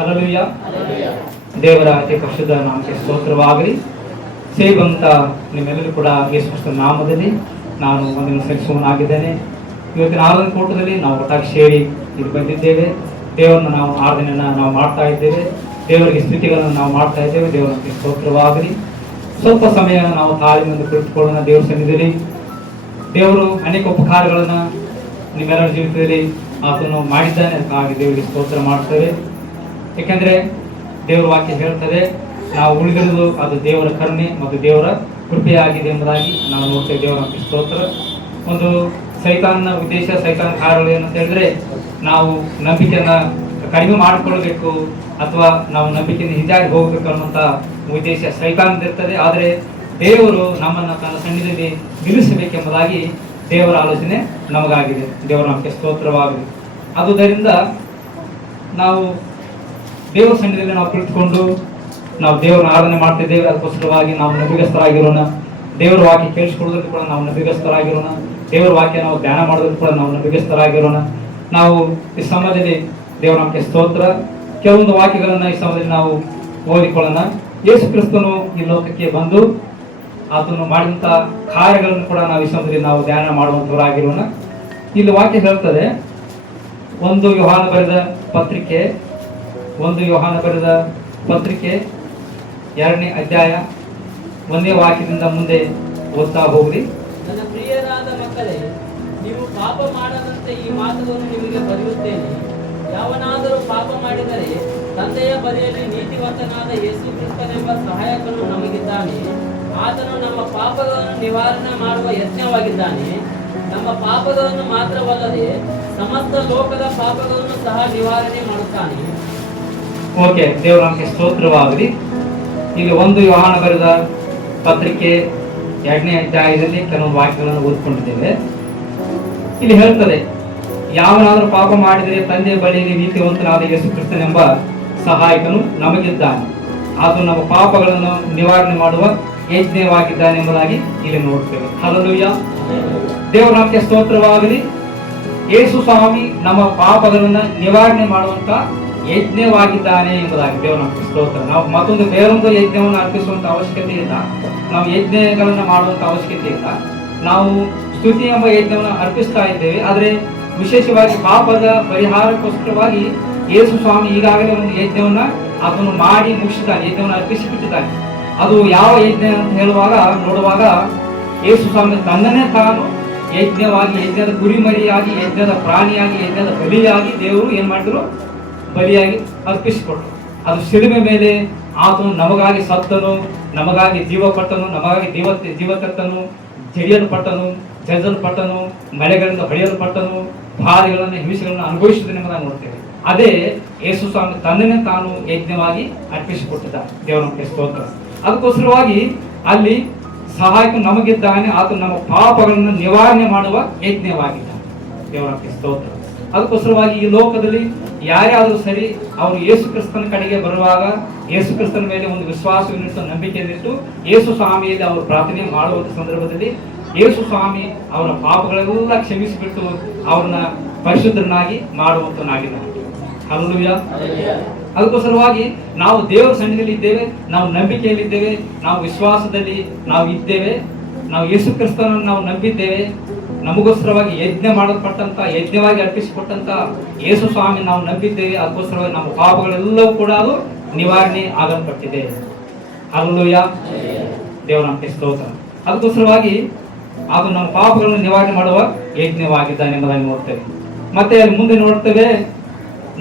Hallelujah. ದೇವರ ಅತಿ ಪರಿಶುದ್ಧ ನಾಮಕ್ಕೆ ಸ್ತೋತ್ರವಾಗಲಿ. ಸೇವಂತ ನಿಮ್ಮೆಲ್ಲರೂ ಕೂಡ ಯೇಸು ಕ್ರಿಸ್ತನ ನಾಮದಲ್ಲಿ ನಾನು ಒಂದನ್ನು ಸಲ್ಲಿಸುವನಾಗಿದ್ದೇನೆ. ಇವತ್ತಿನ ಆರಾಧನಾ ಕೂಟದಲ್ಲಿ ನಾವು ಒಟ್ಟಾಗಿ ಸೇರಿ ಇಲ್ಲಿ ಬಂದಿದ್ದೇವೆ. ದೇವರನ್ನು ನಾವು ಆರಾಧನೆಯನ್ನು ನಾವು ಮಾಡ್ತಾ ಇದ್ದೇವೆ. ದೇವರಿಗೆ ಸ್ತುತಿಗಳನ್ನು ನಾವು ಮಾಡ್ತಾ ಇದ್ದೇವೆ. ದೇವರಿಗೆ ಸ್ತೋತ್ರವಾಗಲಿ. ಸ್ವಲ್ಪ ಸಮಯ ನಾವು ತಾಳ್ಮೆಯಿಂದ ಕುಳಿತುಕೊಳ್ಳೋಣ ದೇವರ ಸನ್ನಿಧಿಯಲ್ಲಿ. ದೇವರು ಅನೇಕ ಉಪಕಾರಗಳನ್ನು ನಿಮ್ಮೆಲ್ಲರ ಜೀವಿತದಲ್ಲಿ ಆತನು ಮಾಡಿದ್ದಾನೆ. ಹಾಗೆ ದೇವರಿಗೆ ಸ್ತೋತ್ರ ಮಾಡ್ತೇವೆ. ಏಕೆಂದರೆ ದೇವರ ವಾಕ್ಯ ಹೇಳ್ತದೆ, ನಾವು ಉಳಿದಿರುವುದು ಅದು ದೇವರ ಕರುಣೆ ಮತ್ತು ದೇವರ ಕೃಪೆಯಾಗಿದೆ ಎಂಬುದಾಗಿ ನಾವು ನೋಡ್ತೇವೆ. ದೇವರ ಸ್ತೋತ್ರ. ಒಂದು ಸೈತಾನನ ಉದ್ದೇಶ, ಸೈತಾನ ಕಾರ್ಯಗಳು ಏನಂತ ಹೇಳಿದ್ರೆ, ನಾವು ನಂಬಿಕೆಯನ್ನು ಕಡಿಮೆ ಮಾಡಿಕೊಳ್ಳಬೇಕು ಅಥವಾ ನಾವು ನಂಬಿಕೆಯಿಂದ ಹಿಂದಾಗಿ ಹೋಗಬೇಕು ಅನ್ನುವಂಥ ಉದ್ದೇಶ ಸೈತಾನದಿರ್ತದೆ. ಆದರೆ ದೇವರು ನಮ್ಮನ್ನು ತನ್ನ ಸನ್ನಿಧಿಯಲ್ಲಿ ನಿಲ್ಲಿಸಬೇಕೆಂಬುದಾಗಿ ದೇವರ ಆಲೋಚನೆ ನಮಗಾಗಿದೆ. ದೇವರ ನಮಗೆ ಸ್ತೋತ್ರವಾಗಲಿ. ಆದುದರಿಂದ ನಾವು ದೇವರ ಸನ್ನಿಧಿಯಲ್ಲಿ ನಾವು ಕುಳಿತುಕೊಂಡು ನಾವು ದೇವರನ್ನ ಆರಾಧನೆ ಮಾಡ್ತಿದ್ದೇವೆ. ಅದಕ್ಕೋಸ್ಕರವಾಗಿ ನಾವು ನಂಬಿಗಸ್ತರಾಗಿರೋಣ. ದೇವರ ವಾಕ್ಯ ಕೇಳಿಸ್ಕೊಳ್ಳೋದಕ್ಕೂ ಕೂಡ ನಾವು ನಂಬಿಗಸ್ತರಾಗಿರೋಣ. ದೇವರ ವಾಕ್ಯ ನಾವು ಧ್ಯಾನ ಮಾಡೋದಕ್ಕೂ ಕೂಡ ನಾವು ನಂಬಿಗಸ್ತರಾಗಿರೋಣ. ನಾವು ಈ ಸಮಯದಲ್ಲಿ ದೇವರ ನಮಗೆ ಸ್ತೋತ್ರ. ಕೆಲವೊಂದು ವಾಕ್ಯಗಳನ್ನು ಈ ಸಮಯದಲ್ಲಿ ನಾವು ಓದಿಕೊಳ್ಳೋಣ. ಯೇಸು ಕ್ರಿಸ್ತನು ಈ ಲೋಕಕ್ಕೆ ಬಂದು ಆತನು ಮಾಡಿದಂಥ ಕಾರ್ಯಗಳನ್ನು ಕೂಡ ನಾವು ಈ ಸಮಯದಲ್ಲಿ ನಾವು ಧ್ಯಾನ ಮಾಡುವಂಥವರಾಗಿರೋಣ. ಇಲ್ಲಿ ವಾಕ್ಯ ಹೇಳ್ತದೆ, 1 ಯೋಹಾನ ಬರೆದ ಪತ್ರಿಕೆ 2ನೇ ಅಧ್ಯಾಯ 1ನೇ ವಾಕ್ಯದಿಂದ ಮುಂದೆ ಓದ್ತಾ ಹೋಗ್ರಿ. ನನ್ನ ಪ್ರಿಯರಾದ ಮಕ್ಕಳೇ, ನೀವು ಪಾಪ ಮಾಡದಂತೆ ಈ ಮಾತುಗಳನ್ನು ನಿಮಗೆ ಬರೆಯುತ್ತೇನೆ. ಯಾವನಾದರೂ ಪಾಪ ಮಾಡಿದರೆ ತಂದೆಯ ಬಳಿಯಲ್ಲಿ ನೀತಿವಂತನಾದ ಯೇಸು ಕ್ರಿಸ್ತನೆಂಬ ಸಹಾಯಕನು ನಮಗಿದ್ದಾನೆ. ಆತನು ನಮ್ಮ ಪಾಪಗಳನ್ನು ನಿವಾರಣೆ ಮಾಡುವ ಯಜ್ಞವಾಗಿದ್ದಾನೆ. ನಮ್ಮ ಪಾಪಗಳನ್ನು ಮಾತ್ರವಲ್ಲದೆ ಸಮಸ್ತ ಲೋಕದ ಪಾಪಗಳನ್ನು ಸಹ ನಿವಾರಣೆ ಮಾಡುತ್ತಾನೆ. ಓಕೆ, ದೇವರ ನಮಗೆ ಸ್ತೋತ್ರವಾಗಲಿ. ಇಲ್ಲಿ 1 ಯೋಹಾನ ಬರೆದ ಪತ್ರಿಕೆ 2ನೇ ಅಧ್ಯಾಯದಲ್ಲಿ ಕೆಲವೊಂದು ವಾಕ್ಯಗಳನ್ನು ಓದ್ಕೊಂಡಿದ್ದೇವೆ. ಇಲ್ಲಿ ಹೇಳ್ತದೆ, ಯಾವನಾದರೂ ಪಾಪ ಮಾಡಿದರೆ ತಂದೆಯ ಬಳಿಯಲ್ಲಿ ನೀತಿವಂತನಾದ ಯೇಸು ಕ್ರಿಸ್ತನೆಂಬ ಸಹಾಯಕನು ನಮಗಿದ್ದಾನೆ. ಆತನು ನಮ್ಮ ಪಾಪಗಳನ್ನು ನಿವಾರಣೆ ಮಾಡುವ ಯಜ್ಞವಾಗಿದ್ದಾನೆ ಎಂಬುದಾಗಿ ಇಲ್ಲಿ ನೋಡ್ತೇವೆ. ಹಲ್ಲೆಲೂಯ. ದೇವರ ನಮಗೆ ಸ್ತೋತ್ರವಾಗಲಿ. ಯೇಸು ಸ್ವಾಮಿ ನಮ್ಮ ಪಾಪಗಳನ್ನು ನಿವಾರಣೆ ಮಾಡುವಂತ ಯಜ್ಞವಾಗಿದ್ದಾನೆ ಎಂಬುದಾಗಿ ದೇವರ ನಮಗೆ ಸ್ತೋತ್ರ. ನಾವು ಮತ್ತೊಂದು ಬೇರೊಂದು ಯಜ್ಞವನ್ನು ಅರ್ಪಿಸುವಂತ ಅವಶ್ಯಕತೆ ಇಲ್ಲ. ನಾವು ಯಜ್ಞಗಳನ್ನು ಮಾಡುವಂತ ಅವಶ್ಯಕತೆ ಇಲ್ಲ. ನಾವು ಸ್ತುತಿ ಎಂಬ ಯಜ್ಞವನ್ನು ಅರ್ಪಿಸ್ತಾ ಇದ್ದೇವೆ. ಆದರೆ ವಿಶೇಷವಾಗಿ ಪಾಪದ ಪರಿಹಾರಕ್ಕೋಸ್ಕರವಾಗಿ ಯೇಸು ಸ್ವಾಮಿ ಈಗಾಗಲೇ ಒಂದು ಯಜ್ಞವನ್ನ ಅದನ್ನು ಮಾಡಿ ಮುಗಿಸಿದ್ದಾನೆ, ಯಜ್ಞವನ್ನು ಅರ್ಪಿಸಿಬಿಟ್ಟಿದ್ದಾನೆ. ಅದು ಯಾವ ಯಜ್ಞ ಅಂತ ಹೇಳುವಾಗ ನೋಡುವಾಗ ಯೇಸು ಸ್ವಾಮಿ ತನ್ನನ್ನೇ ತಾನು ಯಜ್ಞವಾಗಿ, ಯಜ್ಞದ ಕುರಿಮರಿಯಾಗಿ, ಯಜ್ಞದ ಪ್ರಾಣಿಯಾಗಿ, ಯಜ್ಞದ ಬಲಿಯಾಗಿ ದೇವರು ಏನ್ ಮಾಡಿದ್ರು? ಬಲಿಯಾಗಿ ಅರ್ಪಿಸಿಕೊಟ್ರು. ಅದು ಶಿಲುಬೆ ಮೇಲೆ ಆತನು ನಮಗಾಗಿ ಸತ್ತನು, ನಮಗಾಗಿ ಜೀವ ಪಟ್ಟನು, ನಮಗಾಗಿ ಜೀವತತ್ತನು, ಜಡಿಯಲ್ಪಟ್ಟನು, ಜಜ್ಜಲ್ಪಟ್ಟನು, ಮಳೆಗಳಿಂದ ಹೊಡೆಯಲ್ಪಟ್ಟನು, ಬಾಧೆಗಳನ್ನು, ಹಿಂಸೆಗಳನ್ನು ಅನುಭವಿಸಿದನೆಂಬುದಾಗಿ ನೋಡ್ತೇವೆ. ಅದೇ ಯೇಸು ಸ್ವಾಮಿ ತನ್ನನ್ನೇ ತಾನು ಯಜ್ಞವಾಗಿ ಅರ್ಪಿಸಿಕೊಟ್ಟಿದ್ದ. ದೇವರ ನಮಗೆ ಸ್ತೋತ್ರ. ಅದಕ್ಕೋಸ್ಕರವಾಗಿ ಅಲ್ಲಿ ಸಹಾಯಕ ನಮಗಿದ್ದಾನೆ. ಆತನು ನಮ್ಮ ಪಾಪಗಳನ್ನು ನಿವಾರಣೆ ಮಾಡುವ ಯಜ್ಞವಾಗಿದ್ದಾನೆ. ದೇವರ ನಮಗೆ ಸ್ತೋತ್ರ. ಅದಕ್ಕೋಸ್ಕರವಾಗಿ ಈ ಲೋಕದಲ್ಲಿ ಯಾರ್ಯಾದರೂ ಸರಿ ಅವರು ಯೇಸು ಕ್ರಿಸ್ತನ ಕಡೆಗೆ ಬರುವಾಗ, ಯೇಸು ಕ್ರಿಸ್ತನ ಮೇಲೆ ಒಂದು ವಿಶ್ವಾಸವನ್ನಿಟ್ಟು, ನಂಬಿಕೆಯನ್ನಿಟ್ಟು ಯೇಸು ಸ್ವಾಮಿಯಲ್ಲಿ ಅವರು ಪ್ರಾರ್ಥನೆ ಮಾಡುವಂಥ ಸಂದರ್ಭದಲ್ಲಿ ಯೇಸು ಸ್ವಾಮಿ ಅವರ ಪಾಪಗಳೆಲ್ಲ ಕ್ಷಮಿಸಿಬಿಟ್ಟು ಅವ್ರನ್ನ ಪರಿಶುದ್ಧರನ್ನಾಗಿ ಮಾಡುವಂತನಾಗಿದ್ದಾನೆ. ಹಲ್ಲೆಲೂಯ. ಅದಕ್ಕೋಸ್ಕರವಾಗಿ ನಾವು ದೇವರ ಸನ್ನಿಧಿಯಲ್ಲಿ ಇದ್ದೇವೆ, ನಾವು ನಂಬಿಕೆಯಲ್ಲಿದ್ದೇವೆ, ನಾವು ವಿಶ್ವಾಸದಲ್ಲಿ ನಾವು ಇದ್ದೇವೆ, ನಾವು ಯೇಸು ಕ್ರಿಸ್ತನನ್ನು ನಾವು ನಂಬಿದ್ದೇವೆ. ನಮಗೋಸ್ಕರವಾಗಿ ಯಜ್ಞ ಮಾಡಲ್ಪಟ್ಟಂತ, ಯಜ್ಞವಾಗಿ ಅರ್ಪಿಸಿಕೊಟ್ಟಂತ ಯೇಸು ಸ್ವಾಮಿ ನಾವು ನಂಬಿದ್ದೇವೆ. ಅದಕ್ಕೋಸ್ಕರವಾಗಿ ನಮ್ಮ ಪಾಪಗಳೆಲ್ಲವೂ ಕೂಡ ಅದು ನಿವಾರಣೆ ಆಗಲ್ಪಟ್ಟಿದೆ. ಹಲ್ಲೆಲೂಯ. ದೇವರ ನಮಗೆ ಸ್ತೋತ್ರ. ಅದಕ್ಕೋಸ್ಕರವಾಗಿ ಅದು ನಮ್ಮ ಪಾಪಗಳನ್ನು ನಿವಾರಣೆ ಮಾಡುವ ಯಜ್ಞವಾಗಿದ್ದಾನೆ ಎಂಬುದಾಗಿ ನೋಡ್ತೇವೆ. ಮತ್ತೆ ಅಲ್ಲಿ ಮುಂದೆ ನೋಡ್ತೇವೆ,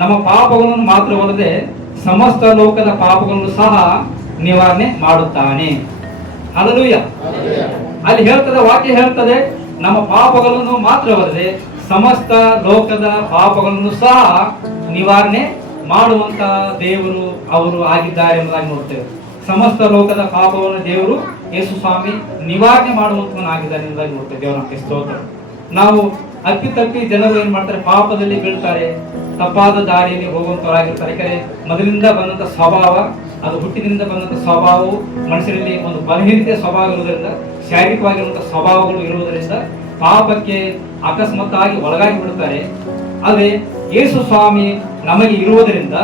ನಮ್ಮ ಪಾಪಗಳನ್ನು ಮಾತ್ರವಲ್ಲದೆ ಸಮಸ್ತ ಲೋಕದ ಪಾಪಗಳನ್ನು ಸಹ ನಿವಾರಣೆ ಮಾಡುತ್ತಾನೆ. ಹಲ್ಲೆಲೂಯ. ಅಲ್ಲಿ ಹೇಳ್ತದೆ, ವಾಕ್ಯ ಹೇಳ್ತದೆ, ನಮ್ಮ ಪಾಪಗಳನ್ನು ಮಾತ್ರವಲ್ಲದೆ ಸಮಸ್ತ ಲೋಕದ ಪಾಪಗಳನ್ನು ಸಹ ನಿವಾರಣೆ ಮಾಡುವಂತ ದೇವರು ಅವರು ಆಗಿದ್ದಾರೆ ಎಂಬುದಾಗಿ ನೋಡ್ತೇವೆ. ಸಮಸ್ತ ಲೋಕದ ಪಾಪವನ್ನು ದೇವರು ಯೇಸು ಸ್ವಾಮಿ ನಿವಾರಣೆ ಮಾಡುವಂತವನಾಗಿದ್ದಾನೆ ಎಂಬುದಾಗಿ ನೋಡ್ತೇವೆ. ದೇವರ ನಮಗೆ ಸ್ತೋತ್ರ. ನಾವು ಅಪ್ಪಿ ಜನರು ಏನ್ ಮಾಡ್ತಾರೆ? ಪಾಪದಲ್ಲಿ ಬೀಳ್ತಾರೆ, ತಪ್ಪಾದ ದಾರಿಯಲ್ಲಿ ಹೋಗುವಂತವರಾಗಿರ್ತಾರೆ. ಯಾಕಂದ್ರೆ ಮೊದಲಿಂದ ಬಂದಂತ ಸ್ವಭಾವ, ಅದು ಹುಟ್ಟಿನಿಂದ ಬಂದಂತ ಸ್ವಭಾವವು ಮನುಷ್ಯರಲ್ಲಿ ಒಂದು ಬಲಹೀನತೆಯ ಸ್ವಭಾವ ಇರುವುದರಿಂದ, ಶಾರೀರಿಕವಾಗಿರುವಂತಹ ಸ್ವಭಾವಗಳು ಇರುವುದರಿಂದ ಪಾಪಕ್ಕೆ ಅಕಸ್ಮಾತ್ತಾಗಿ ಒಳಗಾಗಿ ಬಿಡುತ್ತಾರೆ. ಆದರೆ ಯೇಸು ಸ್ವಾಮಿ ನಮಗೆ ಇರುವುದರಿಂದ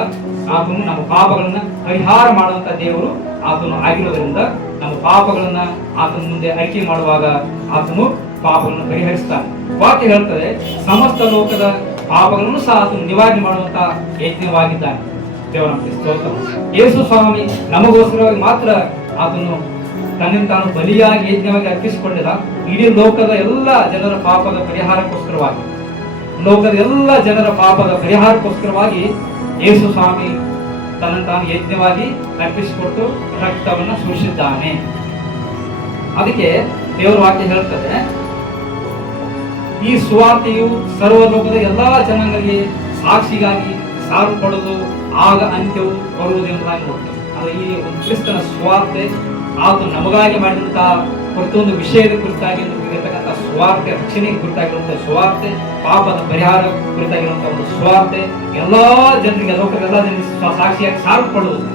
ಆತನು ನಮ್ಮ ಪಾಪಗಳನ್ನ ಪರಿಹಾರ ಮಾಡುವಂತ ದೇವರು ಆತನು ಆಗಿರೋದ್ರಿಂದ ನಮ್ಮ ಪಾಪಗಳನ್ನ ಆತನ ಮುಂದೆ ಅರಿಕೆ ಮಾಡುವಾಗ ಆತನು ಪಾಪಗಳನ್ನು ಪರಿಹರಿಸ್ತಾನೆ. ವಾಕ್ಯ ಹೇಳ್ತದೆ, ಸಮಸ್ತ ಲೋಕದ ಪಾಪಗಳನ್ನು ಸಹ ಆತನು ನಿವಾರಣೆ ಮಾಡುವಂತ ಯಜ್ಞವಾಗಿದ್ದಾನೆ. ದೇವರ ಸ್ತೋತ್ರ. ಯೇಸು ಸ್ವಾಮಿ ನಮಗೋಸ್ಕರವಾಗಿ ಮಾತ್ರ ಆತನು ತನ್ನಿಂದ ತಾನು ಬಲಿಯಾಗಿ ಯಜ್ಞವಾಗಿ ಅರ್ಪಿಸಿಕೊಂಡಿಲ್ಲ. ಇಡೀ ಲೋಕದ ಎಲ್ಲ ಜನರ ಪಾಪದ ಪರಿಹಾರಕ್ಕೋಸ್ಕರವಾಗಿ, ಲೋಕದ ಎಲ್ಲ ಜನರ ಪಾಪದ ಪರಿಹಾರಕ್ಕೋಸ್ಕರವಾಗಿ ಯೇಸು ಸ್ವಾಮಿ ತನ್ನನ್ನು ತಾನು ಯಜ್ಞವಾಗಿ ಅರ್ಪಿಸಿಕೊಟ್ಟು ರಕ್ತವನ್ನು ಸುರಿಸಿದ್ದಾನೆ. ಅದಕ್ಕೆ ದೇವರ ವಾಕ್ಯ ಹೇಳ್ತದೆ, ಈ ಸುವಾರ್ತೆಯು ಸರ್ವ ಲೋಕದ ಎಲ್ಲಾ ಜನಾಂಗಗಳಿಗೆ ಸಾಕ್ಷಿಗಾಗಿ ಸಾರಲ್ಪಡುವುದು, ಆಗ ಅಂತ್ಯವು ಬರುವುದು ಎಂಬುದಾಗಿ ನೋಡ್ತೇವೆ. ಅದು ಈ ಒಂದು ಕ್ರಿಸ್ತನ ಸುವಾರ್ತೆ, ಆತನು ನಮಗಾಗಿ ಮಾಡಿದಂತಹ ಪ್ರತಿಯೊಂದು ವಿಷಯದ ಕುರಿತಾಗಿ ಇರತಕ್ಕಂಥ ಸುವಾರ್ತೆ, ರಕ್ಷಣೆ ಕುರಿತಾಗಿರುವಂತಹ ಸುವಾರ್ತೆ, ಪಾಪದ ಪರಿಹಾರ ಕುರಿತಾಗಿರುವಂತಹ ಒಂದು ಸುವಾರ್ತೆ ಎಲ್ಲಾ ಜನರಿಗೆ, ಲೋಕದ ಎಲ್ಲಾ ಜನರಿಗೆ ಸಾಕ್ಷಿಯಾಗಿ ಸಾರಲ್ಪಡುವುದು,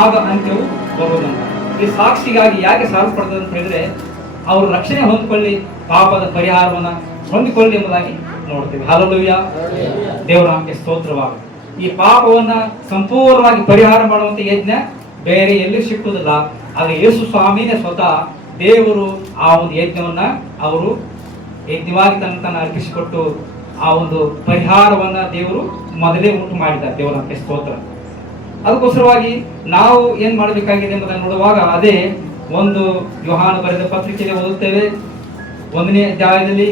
ಆಗ ಅಂತ್ಯವು ಬರುವುದಂತ. ಈ ಸಾಕ್ಷಿಗಾಗಿ ಯಾಕೆ ಸಾರಲ್ಪಡುತ್ತದೆ ಅಂತ ಹೇಳಿದ್ರೆ, ಅವರು ರಕ್ಷಣೆ ಹೊಂದಿಕೊಳ್ಳಿ, ಪಾಪದ ಪರಿಹಾರವನ್ನ ಹೊಂದಿಕೊಳ್ಳಿ ಎಂಬುದಾಗಿ ನೋಡ್ತೀವಿ. ಹಲ್ಲೆಲೂಯ, ದೇವರ ನಾಮಕ್ಕೆ ಸ್ತೋತ್ರವಾಗಲಿ. ಈ ಪಾಪವನ್ನ ಸಂಪೂರ್ಣವಾಗಿ ಪರಿಹಾರ ಮಾಡುವಂತ ಯಜ್ಞ ಬೇರೆ ಎಲ್ಲಿ ಸಿಕ್ಕುವುದಿಲ್ಲ. ಆಗ ಯೇಸು ಸ್ವಾಮಿನೇ ಸ್ವತಃ ದೇವರು ಆ ಒಂದು ಯಜ್ಞವನ್ನ ಅವರು ಯಜ್ಞವಾಗಿ ತನ್ನ ಅರ್ಪಿಸಿಕೊಟ್ಟು ಆ ಒಂದು ಪರಿಹಾರವನ್ನ ದೇವರು ಮೊದಲೇ ಉಂಟು ಮಾಡಿದ್ದಾರೆ. ದೇವರ ನಾಮಕ್ಕೆ ಸ್ತೋತ್ರ. ಅದಕ್ಕೋಸ್ಕರವಾಗಿ ನಾವು ಏನ್ ಮಾಡಬೇಕಾಗಿದೆ ಎಂಬುದನ್ನು ನೋಡುವಾಗ, ಅದೇ ಒಂದು ಯೋಹಾನ ಬರೆದ ಪತ್ರಿಕೆಯಲ್ಲಿ ಓದುತ್ತೇವೆ. 1ನೇ ಅಧ್ಯಾಯದಲ್ಲಿ